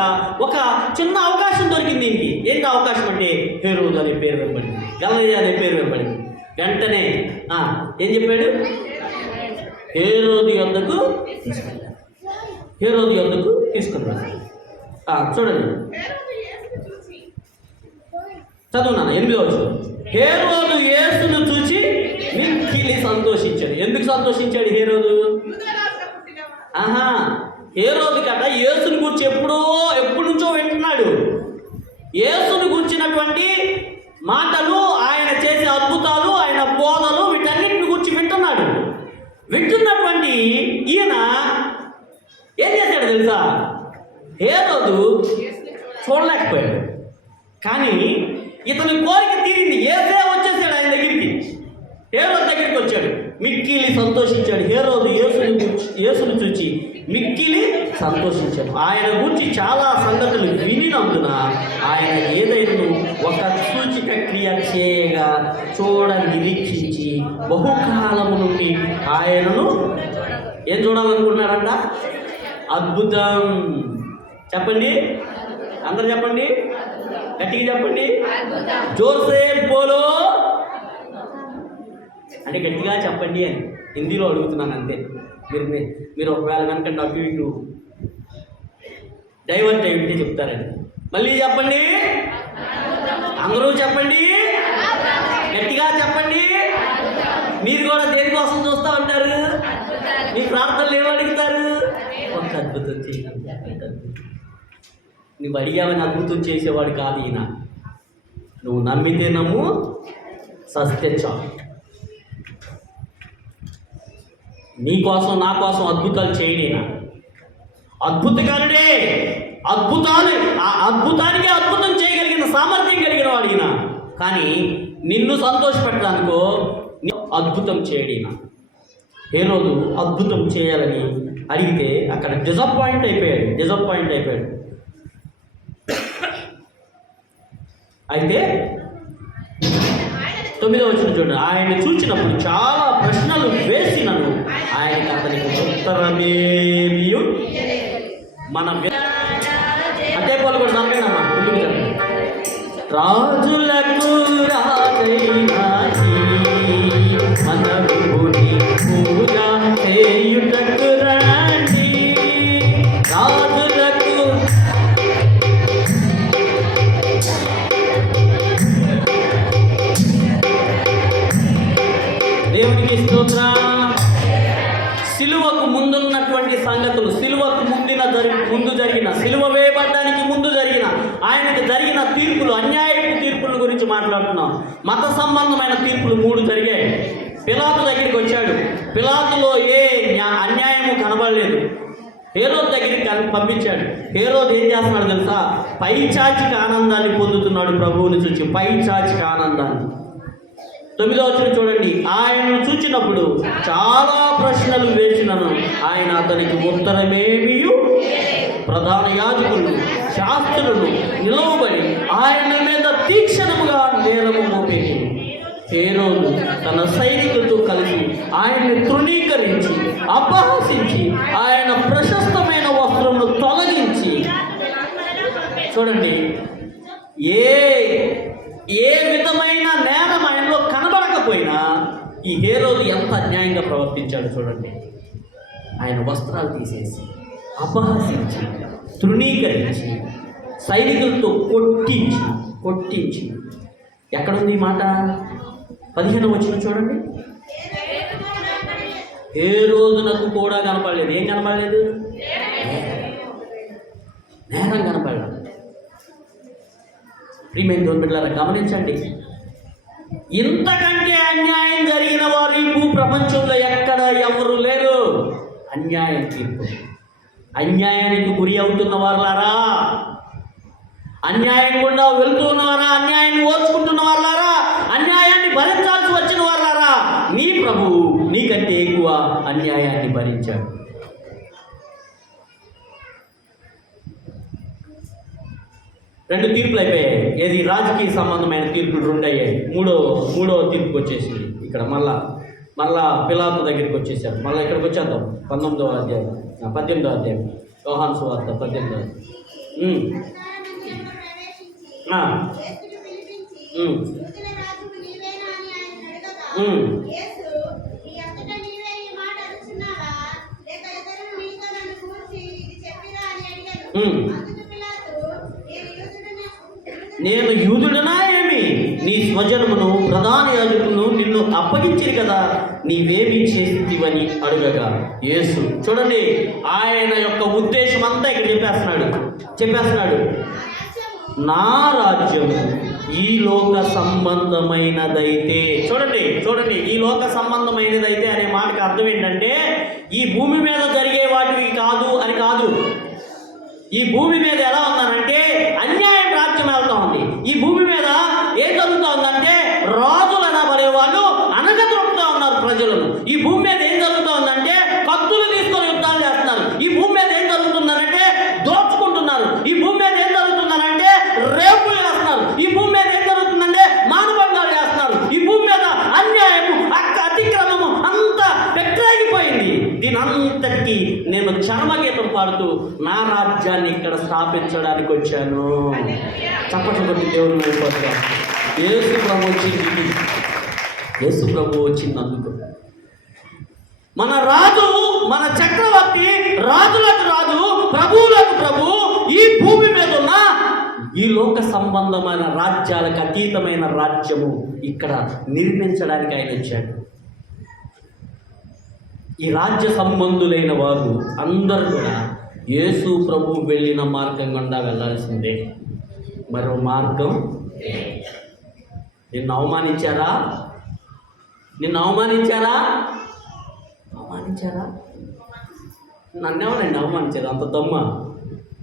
ఒక చిన్న అవకాశం దొరికింది. దీనికి ఏంటి అవకాశం అంటే హేరోదు అనే పేరు వెంబడింది, గలిలయ అనే పేరు వెంబడింది. వెంటనే ఏం చెప్పాడు? హేరోదు యొద్దకు తీసుకున్నాడు. చూడండి, చదువున్నాను 8వ వచనం. హేరోదు యేసును చూసి మిక్కిలి సంతోషించాడు. ఎందుకు సంతోషించాడు హేరోదు? హేరోదు కట యేసుని గురించి ఎప్పటి నుంచో వింటున్నాడు. యేసుని గురించినటువంటి మాటలు, ఆయన చేసే అద్భుతాలు, ఆయన బోధలు, వీటన్నిటిని గురించి వింటున్నటువంటి ఈయన ఏం చేశాడు తెలుసా? హేరోదు చూడలేకపోయాడు. కానీ ఇతని కోరిక తీరింది. యేసే వచ్చేసాడు ఆయన దగ్గరికి, హేరోదు దగ్గరికి వచ్చాడు. మిక్కిలి సంతోషించాడు. హేరోదు యేసును చూచి మిక్కిలి సంతోషించాడు. ఆయన గురించి చాలా సంగతులు వినినందున ఆయన ఏదైనా ఒక సూచిక క్రియ చేయగా చూడ నిరీక్షించి బహుకాలము నుండి ఆయనను ఏం చూడాలనుకుంటున్నాడంట? అద్భుతం. చెప్పండి, అందరు చెప్పండి, గట్టిగా చెప్పండి, జోర్సే బోలో అంటే గట్టిగా చెప్పండి అని హిందీలో అడుగుతున్నాను అంతే. మీరు ఒకవేళ కనుక అటు ఇటు డైవర్ట్ అయి ఉంటే చెప్తారండి. మళ్ళీ చెప్పండి, అందరూ చెప్పండి, గట్టిగా చెప్పండి. మీరు కూడా దేనికోసం చూస్తూ ఉంటారు? మీ ప్రార్థనలు ఏమో అడుగుతారు? ఒక అద్భుతం చేయండి. నువ్వు అడిగావని అద్భుతం చేసేవాడు కాదు ఈయన. నువ్వు నమ్మితే నమ్ము, సస్తే చాలు. నీకోసం నా కోసం అద్భుతాలు చేయని అద్భుతకారుడే. అద్భుతాలు, ఆ అద్భుతానికి అద్భుతం చేయగలిగిన సామర్థ్యం కలిగిన వాడు ఈయన. కానీ నిన్ను సంతోషపెట్టడానికో అద్భుతం చేయడిన. హేరోదు అద్భుతం చేయాలని అడిగితే అక్కడ డిసప్పాయింట్ అయిపోయాడు. అయితే 9వ వచనం చూడండి. ఆయన చూచినప్పుడు చాలా ప్రశ్నలు వేసినను ఆయనకి అతనికి ఉత్తరమేమీ మన అదే పోలు కూడా నమ్మేనమ్మా. రాజులకు రాజైనా మన విభుని పూజ చేయుటకు రండి. రాజులకు దేవునికి స్తోత్రం. సిలువకు ముందున్నటువంటి సంగతులు, సిలువకు ముందు జరిగిన, సిలువ వేయబడ్డానికి ముందు జరిగిన, ఆయనకు జరిగిన తీర్పులు, అన్యాయపు తీర్పుల గురించి మాట్లాడుతున్నాం. మత సంబంధమైన తీర్పులు 3 జరిగాయి. పిలాతు దగ్గరికి వచ్చాడు. పిలాతులో ఏ అన్యాయము కనబడలేదు. హేరోదు దగ్గరికి పంపించాడు. హేరోదు ఏం చేస్తున్నాడు తెలుసా? పైచాచిక ఆనందాన్ని పొందుతున్నాడు. ప్రభువుని చూచి పైచాచిక ఆనందాన్ని. 9వ వచనం చూడండి. ఆయనను చూచినప్పుడు చాలా ప్రశ్నలు వేసినను ఆయన అతనికి ఉత్తరమేమీ. ప్రధాన యాజకులు, శాస్త్రులు నిలవబడి ఆయన మీద తీక్షణముగా నేరము మోపేది. హేరోదు తన సైనికులతో కలిసి ఆయన్ని తృణీకరించి అపహసించి ఆయన ప్రశస్తమైన వస్త్రమును తొలగించి, చూడండి, ఏ విధమైన నేరం ఆయనలో కనబడకపోయినా ఈ హేరోదు ఎంత అన్యాయంగా ప్రవర్తించాడు చూడండి. ఆయన వస్త్రాలు తీసేసి అపహసించి తృణీకరించి సైనికులతో కొట్టించి ఎక్కడుంది ఈ మాట? 15వ వచనం చూడండి. హేరోదునకు కూడా కనపడలేదు. ఏం కనపడలేదు? నేరం కనపడలేదు. ప్రియమైన దేవుని బిడ్డలారా, గమనించండి. ఇంతకంటే అన్యాయం జరిగిన వారు ఈ భూప్రపంచంలో ఎక్కడ ఎవరు లేరు. అన్యాయం తీర్పు, అన్యాయానికి గురి అవుతున్న వారులారా, అన్యాయం గుండా వెళ్తున్నవారా, అన్యాయాన్ని ఓర్చుకుంటున్న వారులారా, అన్యాయాన్ని భరించాల్సి వచ్చిన వారులారా, నీ ప్రభువు నీకంటే ఎక్కువ అన్యాయాన్ని భరించాడు. రెండు తీర్పులు అయిపోయాయి. ఏది? రాజకీయ సంబంధమైన తీర్పులు 2 అయ్యాయి. మూడవ తీర్పుకి వచ్చేసింది. ఇక్కడ మళ్ళా పిలాతు దగ్గరికి వచ్చేసారు. మళ్ళీ ఇక్కడికి వచ్చేద్దాం. 18వ అధ్యాయం, 18వ అధ్యాయం, యోహాను సువార్త 18వ. నేను యూదుడనా ఏమి? నీ స్వజనమును ప్రధాన యాజకులను నిన్ను అప్పగించిరి కదా, నీవేమి చేసివని అడగగా యేసు, చూడండి, ఆయన యొక్క ఉద్దేశం అంతా ఇక్కడ చెప్పేస్తున్నాడు. నా రాజ్యము ఈ లోక సంబంధమైనదైతే, చూడండి, ఈ లోక సంబంధమైనదైతే అనే మాటకి అర్థం ఏంటంటే ఈ భూమి మీద జరిగే వాటికి కాదు అని కాదు. ఈ భూమి మీద ఎలా ఉందనంటే అన్యాయం రాజ్యం వెళ్తా ఉంది. ఈ భూమి మీద ఏం జరుగుతూ ఉందంటే రాజులు అనబడే వాళ్ళు అనగదొక్కుతూ ఉన్నారు ప్రజలను. ఈ దీనంతటికి నేను చర్మగీతం పాడుతూ నా రాజ్యాన్ని ఇక్కడ స్థాపించడానికి వచ్చాను. చప్పట్లు కొట్టి దేవుని అయిపోతాం. యేసు ప్రభు వచ్చింది, యేసు ప్రభు వచ్చిందందుకు మన రాజు, మన చక్రవర్తి, రాజులకు రాజు, ప్రభువులకు ప్రభు, ఈ భూమి మీద ఉన్న ఈ లోక సంబంధమైన రాజ్యాలకు అతీతమైన రాజ్యము ఇక్కడ నిర్మించడానికి ఆయన వచ్చాడు. ఈ రాజ్య సంబంధులైన వారు అందరూ కూడా యేసు ప్రభు వెళ్ళిన మార్గం గుండా వెళ్ళాల్సిందే, మరో మార్గం. నిన్ను అవమానించారా? అవమానించారా? నన్నెవరండి అవమానించారు? అంత దమ్మ?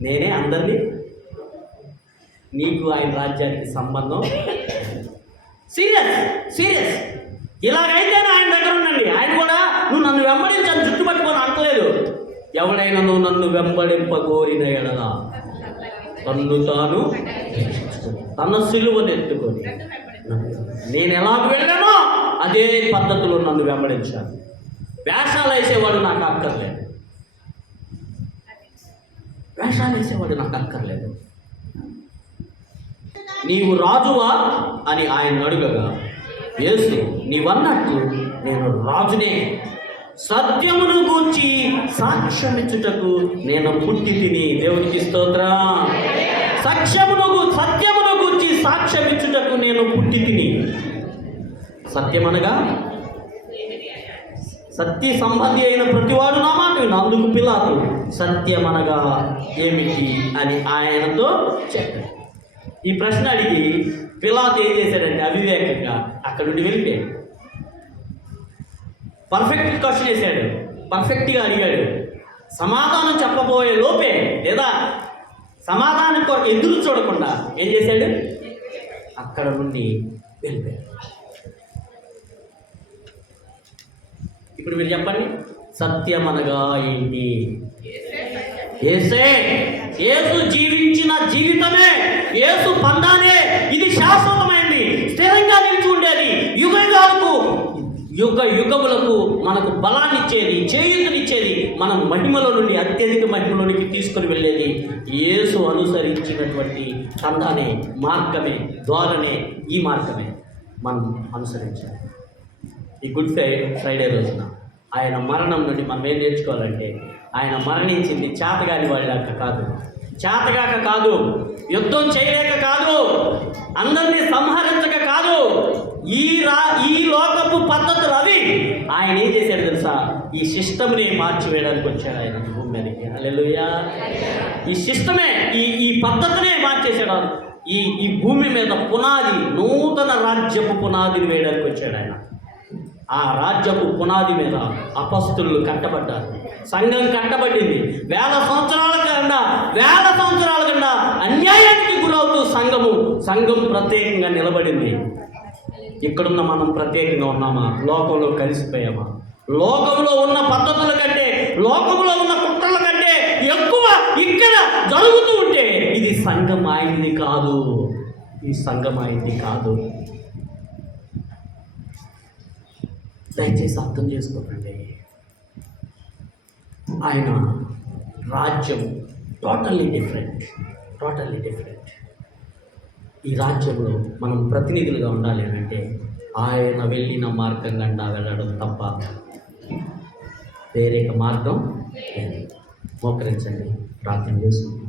నేనే అందరినీ. నీకు ఆయన రాజ్యానికి సంబంధం సీరియస్. ఇలాగైతేనే ఆయన దగ్గర ఉండండి. ఆయన కూడా నువ్వు నన్ను వెంబడించని జుట్టు పట్టుకొని అంటలేదు. ఎవడైనా నువ్వు నన్ను వెంబడింపగోరిన ఎడల తన్ను తాను తన సిలువను ఎత్తుకొని నేను ఎలాగ వెళ్ళానో అదే పద్ధతిలో నన్ను వెంబడించాను. వేషాలు వేసేవాడు నాకు అక్కర్లేదు. నీవు రాజువా అని ఆయన అడుగగా యేసు, నీవన్నట్టు నేను రాజునే. సత్యమును గూర్చి సాక్ష్యమిచ్చుటకు నేను పుట్టి తిని. దేవునికి స్తోత్రం. సత్యమును గూర్చి సాక్ష్యమిచ్చుటకు నేను పుట్టి తిని. సత్యమనగా సత్య సంబంధి అయిన ప్రతివాడు నా మాట విను. అందుకు పిలాతు సత్యమనగా ఏమిటి అని ఆయనతో చెప్పాడు. ఈ ప్రశ్న అడిగి పిలాతు ఏం చేశాడంటే అవివేకంగా అక్కడ నుండి వెళ్ళిపోయాడు. పర్ఫెక్ట్ క్వశ్చన్ వేశాడు, పర్ఫెక్ట్గా అడిగాడు. సమాధానం చెప్పబోయే లోపే లేదా సమాధానం కొరకు ఎదురు చూడకుండా ఏం చేశాడు? అక్కడ నుండి వెళ్ళిపోయాడు. ఇప్పుడు మీరు చెప్పండి, సత్యం అనగా ఏంటి? యేసు జీవించిన జీవితమే, యేసు పందానే ఇది శాశ్వతమైంది, స్థిరంగా నిలిచి ఉండేది, యుగములకు మనకు బలాన్ని ఇచ్చేది, చేయూతనిచ్చేది, మనం మహిమలో నుండి అత్యధిక మహిమలోనికి తీసుకుని వెళ్ళేది యేసు అనుసరించినటువంటి పందానే, మార్గమే, ద్వారనే. ఈ మార్గమే మనం అనుసరించాలి. ఈ గుడ్ ఫ్రైడే రోజున ఆయన మరణం నుండి మనం ఏం నేర్చుకోవాలంటే, ఆయన మరణించింది చేతగాని వాళ్ళక కాదు, చేతగాక కాదు, యుద్ధం చేయలేక కాదు, అందరినీ సంహరించక కాదు. ఈ లోకపు పద్ధతులు అవి. ఆయన ఏం చేశాడు తెలుసా? ఈ సిస్టమ్ని మార్చివేయడానికి వచ్చాడు ఆయన భూమి మీదకి. హల్లెలూయా. ఈ సిస్టమే, ఈ పద్ధతినే మార్చేశాడు. ఈ భూమి మీద పునాది, నూతన రాజ్యపు పునాదిని వేయడానికి వచ్చాడు ఆయన. ఆ రాజ్యపు పునాది మీద అపస్తులు కట్టబడ్డారు, సంఘం కట్టబడింది. వేల సంవత్సరాల కన్నా అన్యాయానికి గురవుతూ సంఘం ప్రత్యేకంగా నిలబడింది. ఇక్కడున్న మనం ప్రత్యేకంగా ఉన్నామా? లోకంలో కలిసిపోయామా? లోకంలో ఉన్న పద్ధతుల కంటే, లోకంలో ఉన్న కుట్రల కంటే ఎక్కువ ఇక్కడ జరుగుతూ ఉంటే ఇది సంఘం ఆయనది కాదు, ఈ సంఘం ఆయనది కాదు. దయచేసి అర్థం చేసుకోకండి. ఆయన రాజ్యం టోటల్లీ డిఫరెంట్. ఈ రాజ్యంలో మనం ప్రతినిధులుగా ఉండాలి అంటే ఆయన వెళ్ళిన మార్గం గుండా వెళ్ళడం తప్ప వేరే మార్గం లేదు. మోకరించండి, ప్రార్థన చేసుకుంటాం.